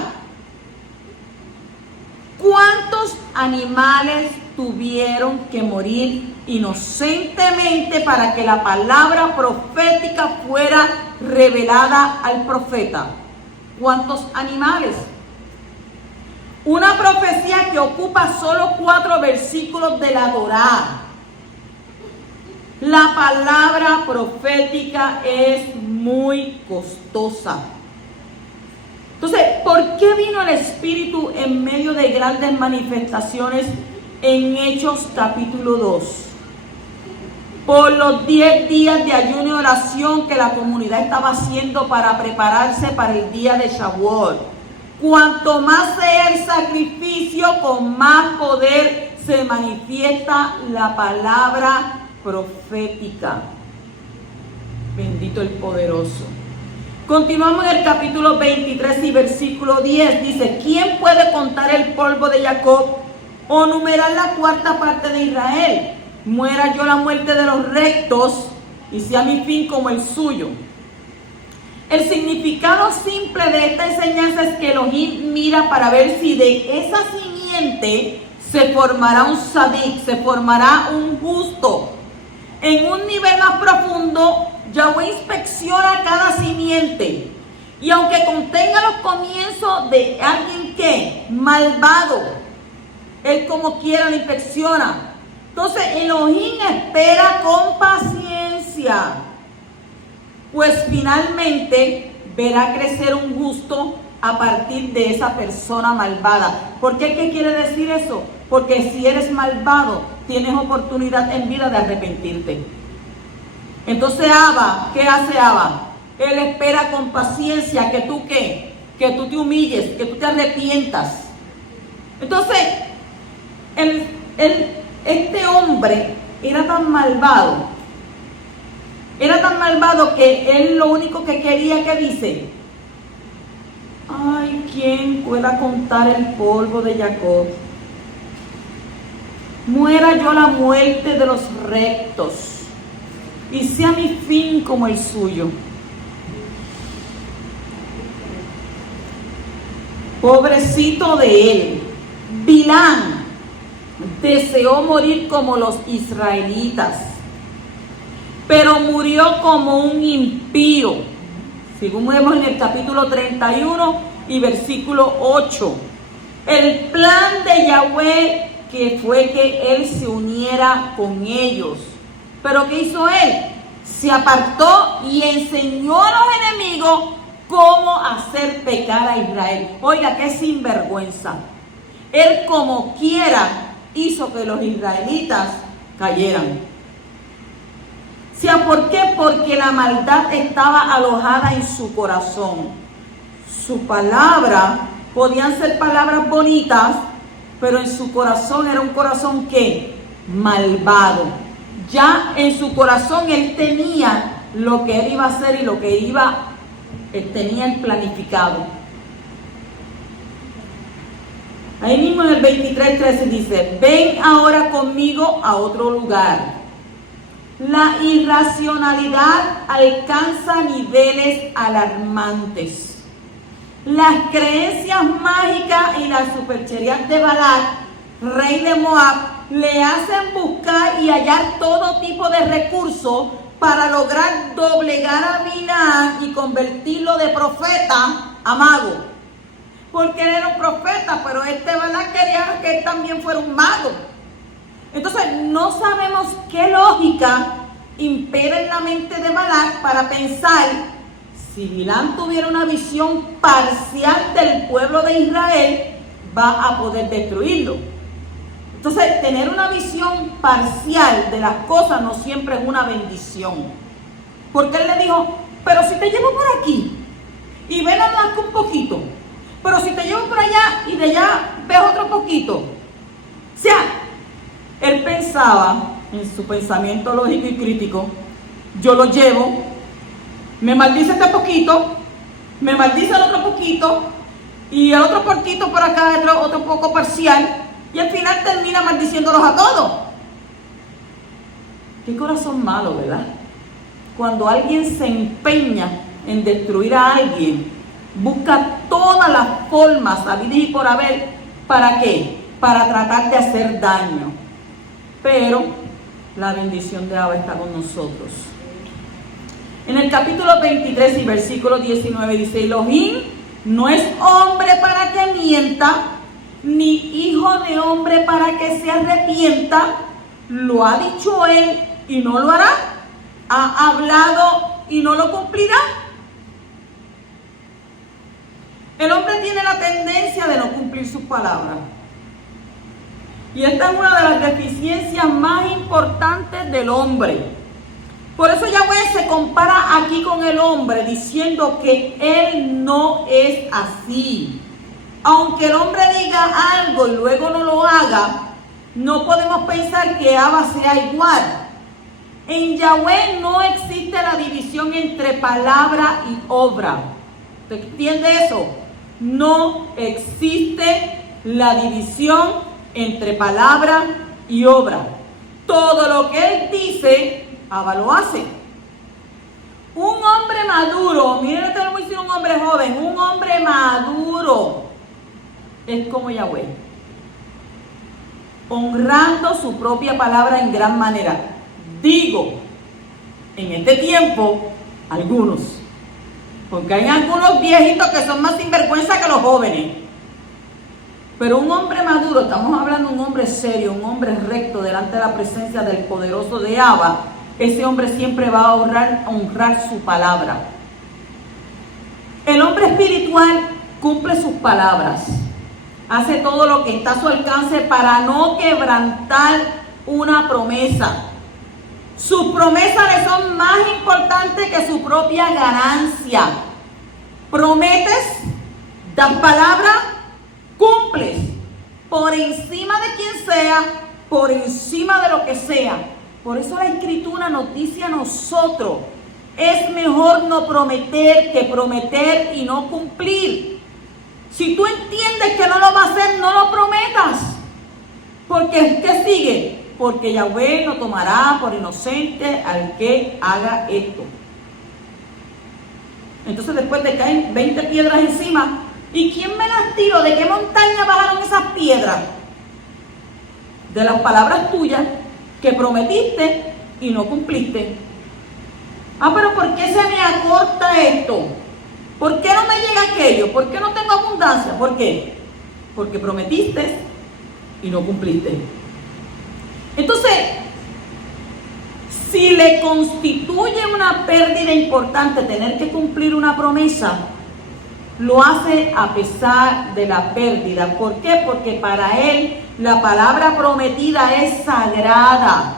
¿Cuántos animales tuvieron que morir inocentemente para que la palabra profética fuera revelada al profeta? ¿Cuántos animales? Una profecía que ocupa solo 4 versículos de la Torá. La palabra profética es muy costosa. Entonces, ¿por qué vino el Espíritu en medio de grandes manifestaciones en Hechos capítulo 2? Por los 10 días de ayuno y oración que la comunidad estaba haciendo para prepararse para el día de Shavuot. Cuanto más sea el sacrificio, con más poder se manifiesta la palabra profética. Bendito el poderoso. Continuamos en el capítulo 23 y versículo 10. Dice: ¿quién puede contar el polvo de Jacob o numerar la cuarta parte de Israel? Muera yo la muerte de los rectos y sea mi fin como el suyo. El significado simple de esta enseñanza es que Elohim mira para ver si de esa simiente se formará un sadik, se formará un justo. En un nivel más profundo, Yahweh inspecciona cada simiente. Y aunque contenga los comienzos de alguien que malvado, él como quiera lo inspecciona. Entonces Elohim espera con paciencia, pues finalmente verá crecer un justo a partir de esa persona malvada. ¿Por qué? ¿Qué quiere decir eso? Porque si eres malvado, tienes oportunidad en vida de arrepentirte. Entonces Abba, ¿qué hace Abba? Él espera con paciencia que tú ¿qué? Que tú te humilles, que tú te arrepientas. Entonces, este hombre era tan malvado que él lo único que quería, que dice: ay, ¿quién pueda contar el polvo de Jacob? Muera yo la muerte de los rectos y sea mi fin como el suyo. Pobrecito de él. Bilán deseó morir como los israelitas, pero murió como un impío, según vemos en el capítulo 31 y versículo 8. El plan de Yahweh que fue que él se uniera con ellos. Pero ¿qué hizo él? Se apartó y enseñó a los enemigos cómo hacer pecar a Israel. Oiga, qué sinvergüenza. Él como quiera hizo que los israelitas cayeran. O sea, ¿por qué? Porque la maldad estaba alojada en su corazón. Su palabra, podían ser palabras bonitas, pero en su corazón era un corazón ¿qué? Malvado. Ya en su corazón él tenía lo que él iba a hacer y lo que él tenía el planificado. Ahí mismo en el 23:13 dice: ven ahora conmigo a otro lugar. La irracionalidad alcanza niveles alarmantes. Las creencias mágicas y las supercherías de Balac, rey de Moab, le hacen buscar y hallar todo tipo de recursos para lograr doblegar a Bilam y convertirlo de profeta a mago. Porque él era un profeta, pero Balac quería que él también fuera un mago. Entonces no sabemos qué lógica impera en la mente de Balac para pensar: si Bilam tuviera una visión parcial del pueblo de Israel, va a poder destruirlo. Entonces, tener una visión parcial de las cosas no siempre es una bendición. Porque él le dijo: pero si te llevo por aquí y ven a Blanco un poquito, pero si te llevo por allá y de allá ves otro poquito. O sea, él pensaba en su pensamiento lógico y crítico: yo lo llevo, me maldice este poquito, me maldice el otro poquito, y el otro poquito por acá, otro poco parcial, y al final termina maldiciéndolos a todos. Qué corazón malo, ¿verdad? Cuando alguien se empeña en destruir a alguien, busca todas las formas habidas y por haber. ¿Para qué? Para tratar de hacer daño. Pero la bendición de Abba está con nosotros. En el capítulo 23 y versículo 19 dice: Elohim no es hombre para que mienta, ni hijo de hombre para que se arrepienta. Lo ha dicho él y no lo hará. Ha hablado y no lo cumplirá. El hombre tiene la tendencia de no cumplir sus palabras. Y esta es una de las deficiencias más importantes del hombre. Por eso Yahweh se compara aquí con el hombre, diciendo que él no es así. Aunque el hombre diga algo y luego no lo haga, no podemos pensar que Abba sea igual. En Yahweh no existe la división entre palabra y obra. ¿Te entiende eso? No existe la división entre palabra y obra. Todo lo que Él dice, Abba lo hace. Un hombre maduro, miren, no tenemos que decir un hombre joven, un hombre maduro es como Yahweh, honrando su propia palabra en gran manera. Digo, en este tiempo, algunos, porque hay algunos viejitos que son más sinvergüenza que los jóvenes. Pero un hombre maduro, estamos hablando de un hombre serio, un hombre recto delante de la presencia del poderoso de Abba, ese hombre siempre va a honrar su palabra. El hombre espiritual cumple sus palabras, hace todo lo que está a su alcance para no quebrantar una promesa. Sus promesas le son más importantes que su propia ganancia. Prometes, das palabra, cumples, por encima de quien sea, por encima de lo que sea. Por eso la Escritura nos dice a nosotros, es mejor no prometer que prometer y no cumplir. Si tú entiendes que no lo va a hacer, no lo prometas. Porque, ¿qué sigue? Porque Yahweh no tomará por inocente al que haga esto. Entonces después te caen 20 piedras encima. ¿Y quién me las tiró? ¿De qué montaña bajaron esas piedras? De las palabras tuyas que prometiste y no cumpliste. Pero ¿por qué se me acorta esto? ¿Por qué no me llega aquello? ¿Por qué no tengo abundancia? ¿Por qué? Porque prometiste y no cumpliste. Entonces, si le constituye una pérdida importante tener que cumplir una promesa, lo hace a pesar de la pérdida. ¿Por qué? Porque para él la palabra prometida es sagrada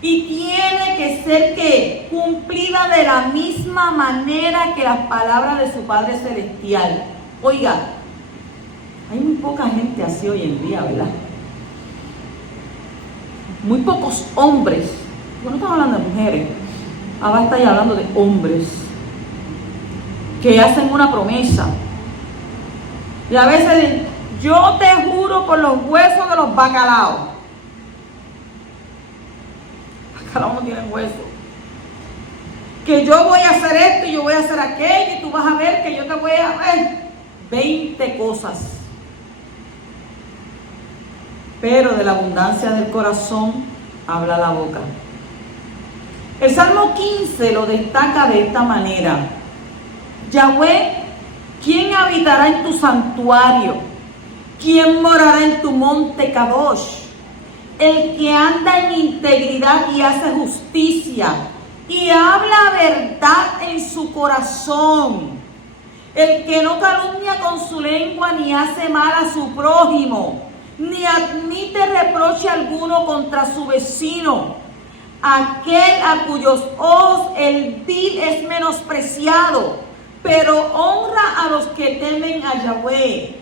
y tiene que ser ¿qué? Cumplida de la misma manera que las palabras de su Padre Celestial. Oiga, hay muy poca gente así hoy en día, ¿verdad? Muy pocos hombres. Yo no estamos hablando de mujeres, ahora estoy hablando de hombres que hacen una promesa y a veces yo te juro por los huesos de los bacalaos. Bacalaos no tienen huesos. Que yo voy a hacer esto y yo voy a hacer aquello y tú vas a ver que yo te voy a ver 20 cosas. Pero de la abundancia del corazón habla la boca. El Salmo 15 lo destaca de esta manera: Yahweh, ¿quién habitará en tu santuario? ¿Quién morará en tu monte Kadosh? El que anda en integridad y hace justicia y habla verdad en su corazón. El que no calumnia con su lengua ni hace mal a su prójimo, ni admite reproche alguno contra su vecino. Aquel a cuyos ojos el vil es menospreciado, pero honra a los que temen a Yahweh.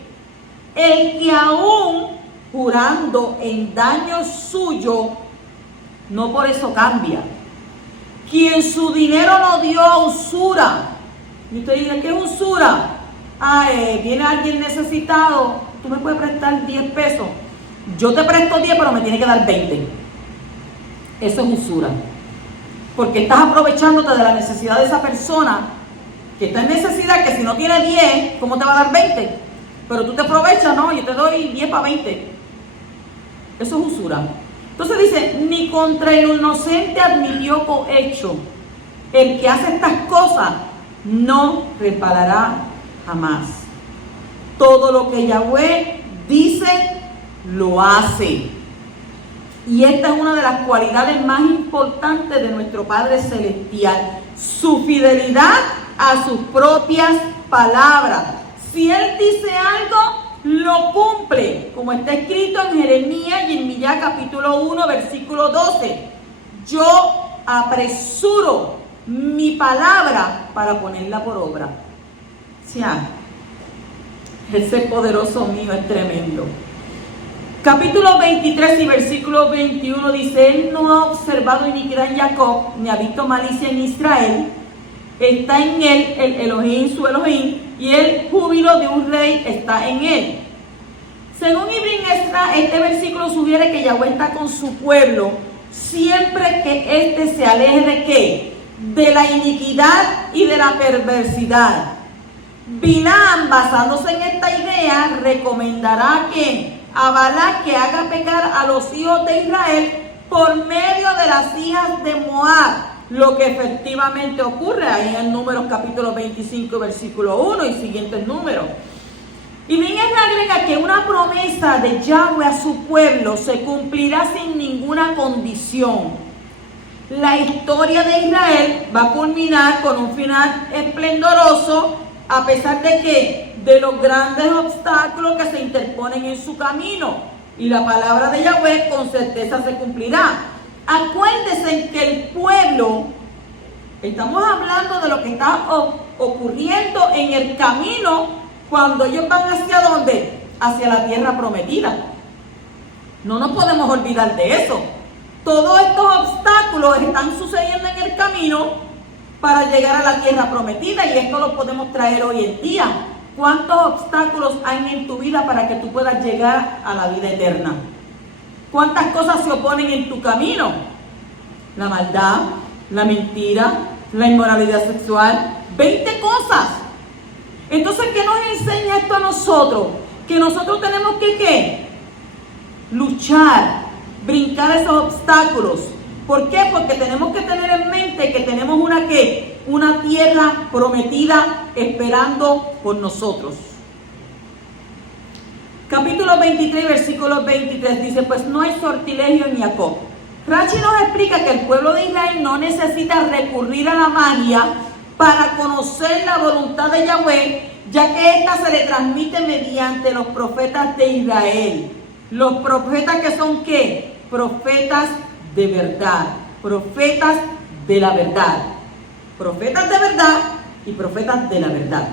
El que aún jurando en daño suyo, no por eso cambia. Quien su dinero no dio a usura. Y usted dice, ¿qué es usura? Viene alguien necesitado, tú me puedes prestar 10 pesos. Yo te presto 10, pero me tiene que dar 20. Eso es usura. Porque estás aprovechándote de la necesidad de esa persona que está en necesidad, que si no tiene 10, ¿cómo te va a dar 20? Pero tú te aprovechas, ¿no? Yo te doy 10 para 20. Eso es usura. Entonces dice, ni contra el inocente admitió cohecho. El que hace estas cosas no resbalará jamás. Todo lo que Yahweh dice, lo hace. Y esta es una de las cualidades más importantes de nuestro Padre Celestial: su fidelidad a sus propias palabras. Si Él dice algo, lo cumple, como está escrito en Jeremías y en Miqueas capítulo 1, versículo 12. Yo apresuro mi palabra para ponerla por obra. O sea, Ese poderoso mío es tremendo. Capítulo 23 y versículo 21 dice: Él no ha observado iniquidad en Jacob, ni ha visto malicia en Israel. Está en él el Elohim, su Elohim, y el júbilo de un rey está en él. Según Ibn Ezra, este versículo sugiere que Yahweh está con su pueblo siempre que éste se aleje de ¿qué? De la iniquidad y de la perversidad. Bilam, basándose en esta idea, recomendará a Balac que haga pecar a los hijos de Israel por medio de las hijas de Moab, lo que efectivamente ocurre ahí en Números capítulo 25, versículo 1 y siguientes números. Y bien agrega que una promesa de Yahweh a su pueblo se cumplirá sin ninguna condición. La historia de Israel va a culminar con un final esplendoroso, a pesar de que de los grandes obstáculos que se interponen en su camino. Y la palabra de Yahweh con certeza se cumplirá. Acuérdense que el pueblo, estamos hablando de lo que está ocurriendo en el camino cuando ellos van ¿hacia dónde? Hacia la tierra prometida. No nos podemos olvidar de eso. Todos estos obstáculos están sucediendo en el camino para llegar a la tierra prometida, y esto lo podemos traer hoy en día. ¿Cuántos obstáculos hay en tu vida para que tú puedas llegar a la vida eterna? ¿Cuántas cosas se oponen en tu camino? La maldad, la mentira, la inmoralidad sexual, 20 cosas. Entonces, ¿qué nos enseña esto a nosotros? Que nosotros tenemos que ¿qué? Luchar, brincar esos obstáculos. ¿Por qué? Porque tenemos que tener en mente que tenemos una ¿qué? Una tierra prometida esperando por nosotros. Capítulo 23, versículo 23 dice: pues no hay sortilegio en Jacob. Rashi nos explica que el pueblo de Israel no necesita recurrir a la magia para conocer la voluntad de Yahweh, ya que ésta se le transmite mediante los profetas de Israel. Los profetas que son ¿qué? Profetas de verdad, profetas de la verdad, profetas de verdad y profetas de la verdad.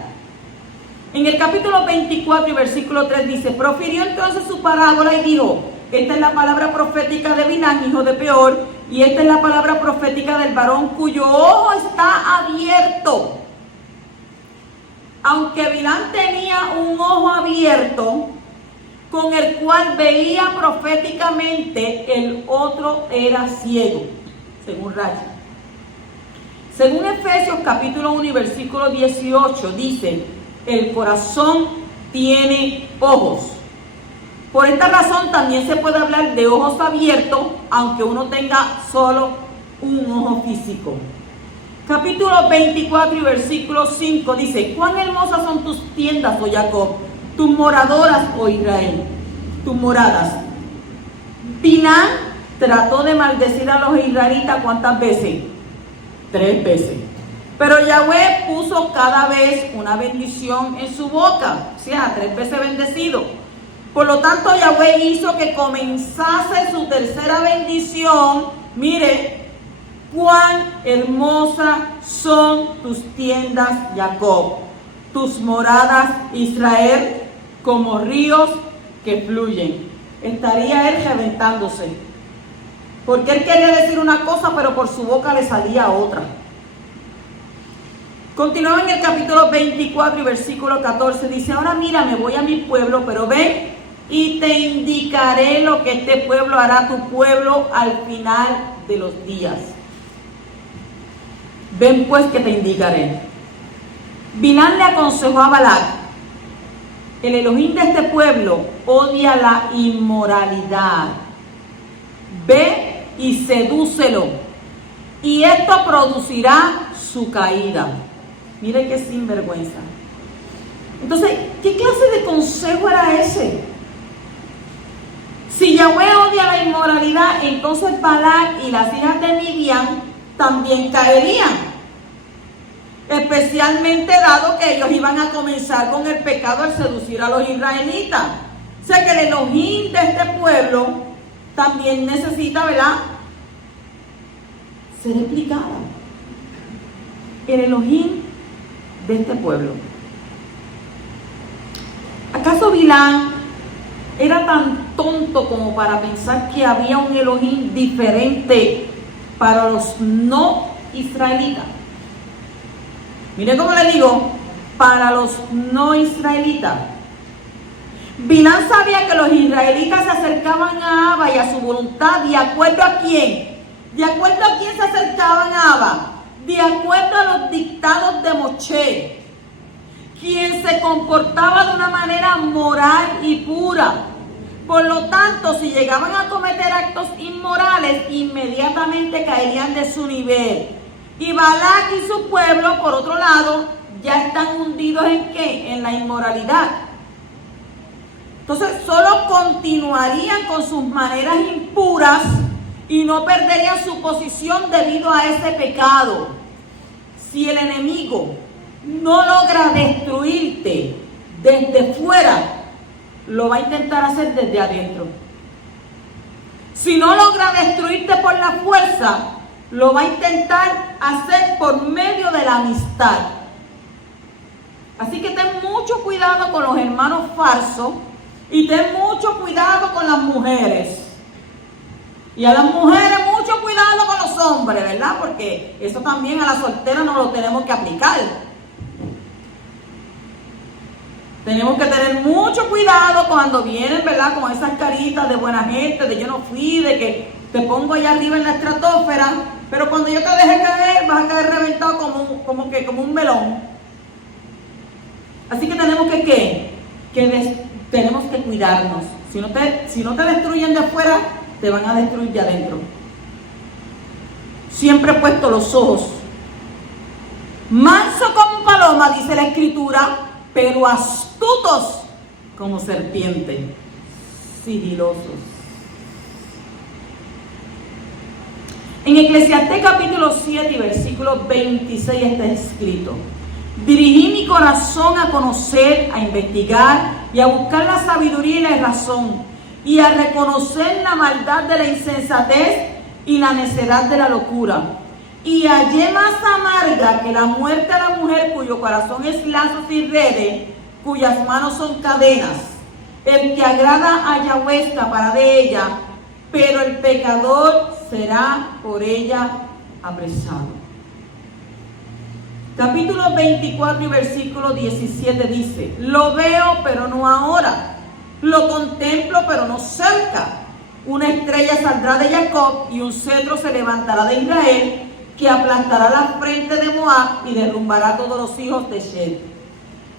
En el capítulo 24 y versículo 3 dice: profirió entonces su parábola y dijo: esta es la palabra profética de Bilán, hijo de Peor, y esta es la palabra profética del varón cuyo ojo está abierto. Aunque Bilán tenía un ojo abierto con el cual veía proféticamente, el otro era ciego, según Rashi. Según Efesios capítulo 1 y versículo 18 dice: el corazón tiene ojos. Por esta razón también se puede hablar de ojos abiertos, aunque uno tenga solo un ojo físico. Capítulo 24 y versículo 5 dice: cuán hermosas son tus tiendas, oh Jacob, tus moradoras, oh Israel, tus moradas. Bilán trató de maldecir a los israelitas, ¿cuántas veces? 3 veces. Pero Yahweh puso cada vez una bendición en su boca, o sea, 3 veces bendecido. Por lo tanto, Yahweh hizo que comenzase su tercera bendición. Mire, cuán hermosas son tus tiendas, Jacob, tus moradas, Israel, como ríos que fluyen. Estaría él reventándose, porque él quería decir una cosa, pero por su boca le salía otra. Continúa en el capítulo 24 y versículo 14, dice: ahora mira, me voy a mi pueblo, pero ven y te indicaré lo que este pueblo hará a tu pueblo al final de los días. Ven pues que te indicaré. Bilán le aconsejó a Balac: el Elohim de este pueblo odia la inmoralidad. Ve y sedúcelo, y esto producirá su caída. Mire qué sinvergüenza. Entonces, ¿qué clase de consejo era ese? Si Yahweh odia la inmoralidad, entonces Balac y las hijas de Midian también caerían. Especialmente dado que ellos iban a comenzar con el pecado al seducir a los israelitas. O sea que el Elohim de este pueblo también necesita, ¿verdad?, ser explicado. El Elohim de este pueblo. ¿Acaso Bilán era tan tonto como para pensar que había un Elohim diferente para los no israelitas? Miren cómo le digo, para los no israelitas. Bilán sabía que los israelitas se acercaban a Abba y a su voluntad. ¿De acuerdo a quién? ¿De acuerdo a quién se acercaban a Abba? De acuerdo a los dictados de Moshe, quien se comportaba de una manera moral y pura. Por lo tanto, si llegaban a cometer actos inmorales, inmediatamente caerían de su nivel. Y Balac y su pueblo, por otro lado, ya están hundidos ¿en qué? En la inmoralidad. Entonces, solo continuarían con sus maneras impuras y no perderían su posición debido a ese pecado. Si el enemigo no logra destruirte desde fuera, lo va a intentar hacer desde adentro. Si no logra destruirte por la fuerza, lo va a intentar hacer por medio de la amistad. Así que ten mucho cuidado con los hermanos falsos y ten mucho cuidado con las mujeres. Y a las mujeres mucho cuidado con los hombres, ¿verdad? Porque eso también a las solteras nos lo tenemos que aplicar. Tenemos que tener mucho cuidado cuando vienen, ¿verdad? Con esas caritas de buena gente, de yo no fui, de que te pongo allá arriba en la estratosfera, pero cuando yo te deje caer, vas a caer reventado como un melón. Así que tenemos tenemos que cuidarnos. Si no te destruyen de afuera, te van a destruir de adentro. Siempre he puesto los ojos. Manso como paloma, dice la Escritura, pero astutos como serpiente, sigilosos. En Eclesiastés capítulo 7 y versículo 26 está escrito: dirigí mi corazón a conocer, a investigar y a buscar la sabiduría y la razón, y a reconocer la maldad de la insensatez y la necedad de la locura. Y hallé más amarga que la muerte a la mujer cuyo corazón es lazos y redes, cuyas manos son cadenas. El que agrada a Yahweh escapará de ella, pero el pecador será por ella apresado. Capítulo 24 y versículo 17 dice: lo veo, pero no ahora. Lo contemplo, pero no cerca. Una estrella saldrá de Jacob y un cetro se levantará de Israel, que aplastará la frente de Moab y derrumbará a todos los hijos de Shed.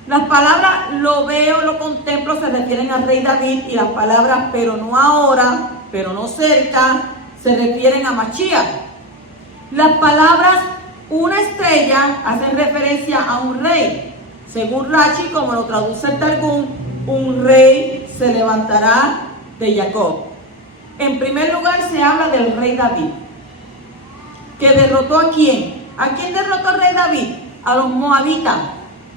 Las palabras lo veo, lo contemplo se refieren al rey David, y las palabras pero no ahora, pero no cerca, se refieren a Mashiach. Las palabras una estrella hacen referencia a un rey. Según Rashi, como lo traduce el Targum, un rey se levantará de Jacob. En primer lugar se habla del rey David, que derrotó ¿a quién? ¿A quién derrotó el rey David? A los moabitas.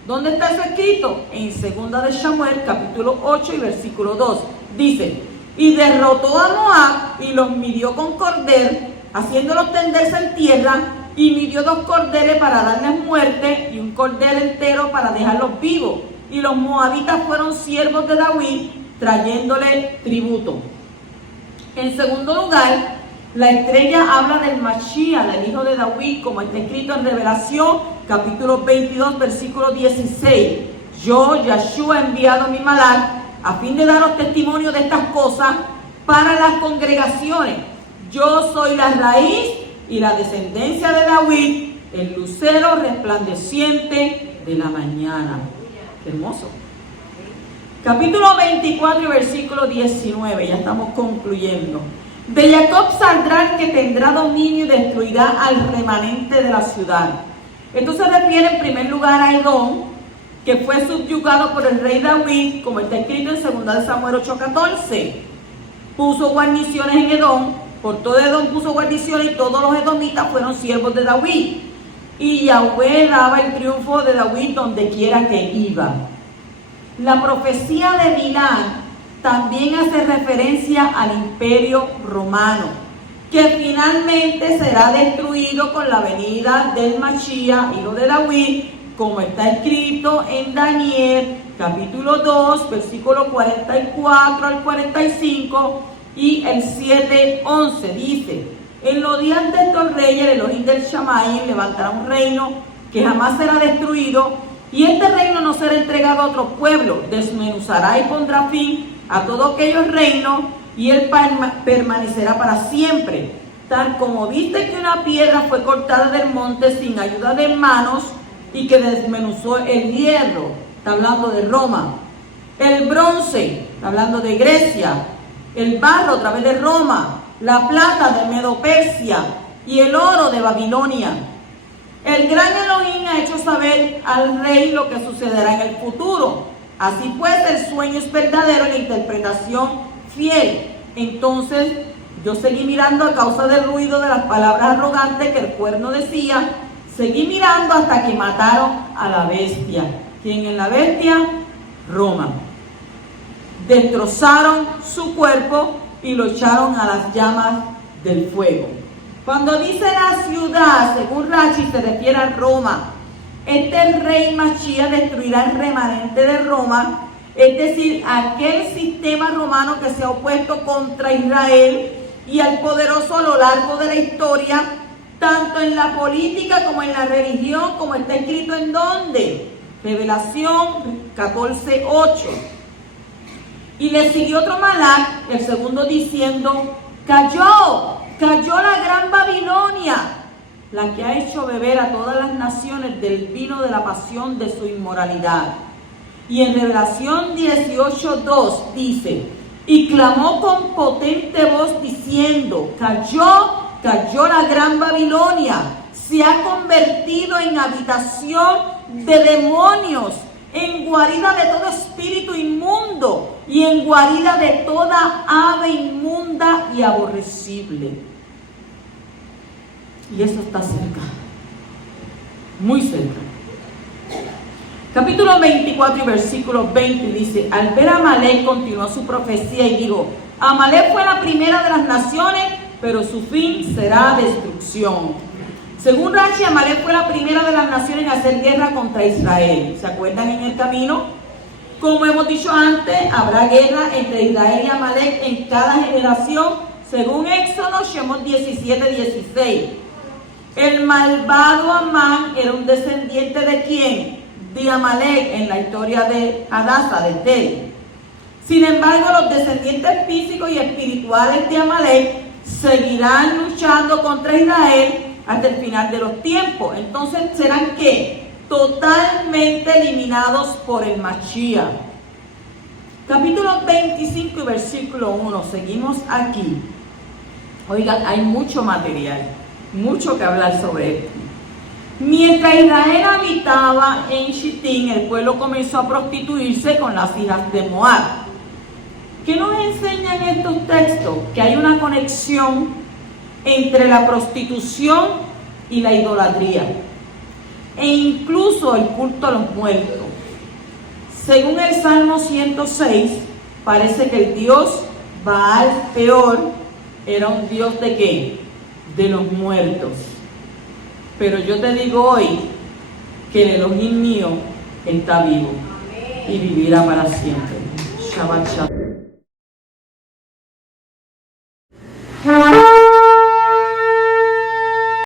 ¿Dónde está eso escrito? En 2 de Samuel, capítulo 8 y versículo 2. Dice: y derrotó a Moab y los midió con cordel, haciéndolos tenderse en tierra, y midió 2 cordeles para darles muerte y un cordel entero para dejarlos vivos. Y los moabitas fueron siervos de David, trayéndole tributo. En segundo lugar, la estrella habla del Mashiach, del hijo de David, como está escrito en Revelación, capítulo 22, versículo 16. Yo, Yahshua, he enviado mi malach a fin de daros testimonio de estas cosas para las congregaciones. Yo soy la raíz y la descendencia de David, el lucero resplandeciente de la mañana. Qué hermoso. Capítulo 24 y versículo 19, ya estamos concluyendo. De Jacob saldrá el que tendrá dominio y destruirá al remanente de la ciudad. Esto se refiere en primer lugar a Edom, que fue subyugado por el rey David, como está escrito en 2 de Samuel 8:14. Puso guarniciones en Edom, por todo Edom puso guarniciones, y todos los edomitas fueron siervos de David. Y Yahweh daba el triunfo de David donde quiera que iba. La profecía de Bilán también hace referencia al imperio romano, que finalmente será destruido con la venida del Mashiach, hijo de David, como está escrito en Daniel capítulo 2, versículo 44 al 45 y el 7:11 dice: en los días de estos reyes, el Elohim del Shammai levantará un reino que jamás será destruido, y este reino no será entregado a otro pueblo. Desmenuzará y pondrá fin a todos aquellos reinos, y él permanecerá para siempre. Tal como viste que una piedra fue cortada del monte sin ayuda de manos y que desmenuzó el hierro, está hablando de Roma, el bronce, está hablando de Grecia, el barro a través de Roma, la plata de Medo-Persia y el oro de Babilonia. El gran Elohim ha hecho saber al rey lo que sucederá en el futuro. Así pues, el sueño es verdadero y la interpretación fiel. Entonces yo seguí mirando a causa del ruido de las palabras arrogantes que el cuerno decía. Seguí mirando hasta que mataron a la bestia. ¿Quién es la bestia? Roma. Destrozaron su cuerpo y lo echaron a las llamas del fuego. Cuando dice la ciudad, según Rashi, se refiere a Roma. Este rey Mashiach destruirá el remanente de Roma, es decir, aquel sistema romano que se ha opuesto contra Israel y al poderoso a lo largo de la historia, tanto en la política como en la religión, como está escrito en ¿dónde? Revelación 14:8. Y le siguió otro Malach, el segundo, diciendo: cayó la gran Babilonia, la que ha hecho beber a todas las naciones del vino de la pasión de su inmoralidad. Y en Revelación 18:2 dice: y clamó con potente voz diciendo: cayó la gran Babilonia, se ha convertido en habitación de demonios, en guarida de todo espíritu inmundo y en guarida de toda ave inmunda y aborrecible. Y eso está cerca, muy cerca. Capítulo 24 y versículo 20 dice: al ver a Amalek continuó su profecía y dijo: Amalek fue la primera de las naciones, pero su fin será destrucción. Según Rashi, Amalek fue la primera de las naciones en hacer guerra contra Israel. ¿Se acuerdan en el camino? Como hemos dicho antes, habrá guerra entre Israel y Amalek en cada generación, según Éxodo, Shemot 17:16. El malvado Amán era un descendiente ¿de quién? De Amalek, en la historia de Hadassah, de Tel. Sin embargo, los descendientes físicos y espirituales de Amalek seguirán luchando contra Israel hasta el final de los tiempos. Entonces serán ¿qué? Totalmente eliminados por el Mashiach. Capítulo 25 y versículo 1. Seguimos aquí. Oigan, hay mucho material, mucho que hablar sobre esto. Mientras Israel habitaba en Shittim, el pueblo comenzó a prostituirse con las hijas de Moab. ¿Qué nos enseñan estos textos? Que hay una conexión entre la prostitución y la idolatría, e incluso el culto a los muertos. Según el Salmo 106, parece que el dios Baal Peor era un dios ¿de qué? De los muertos. Pero yo te digo hoy que el Elohim mío está vivo y vivirá para siempre. Shabbat Shalom.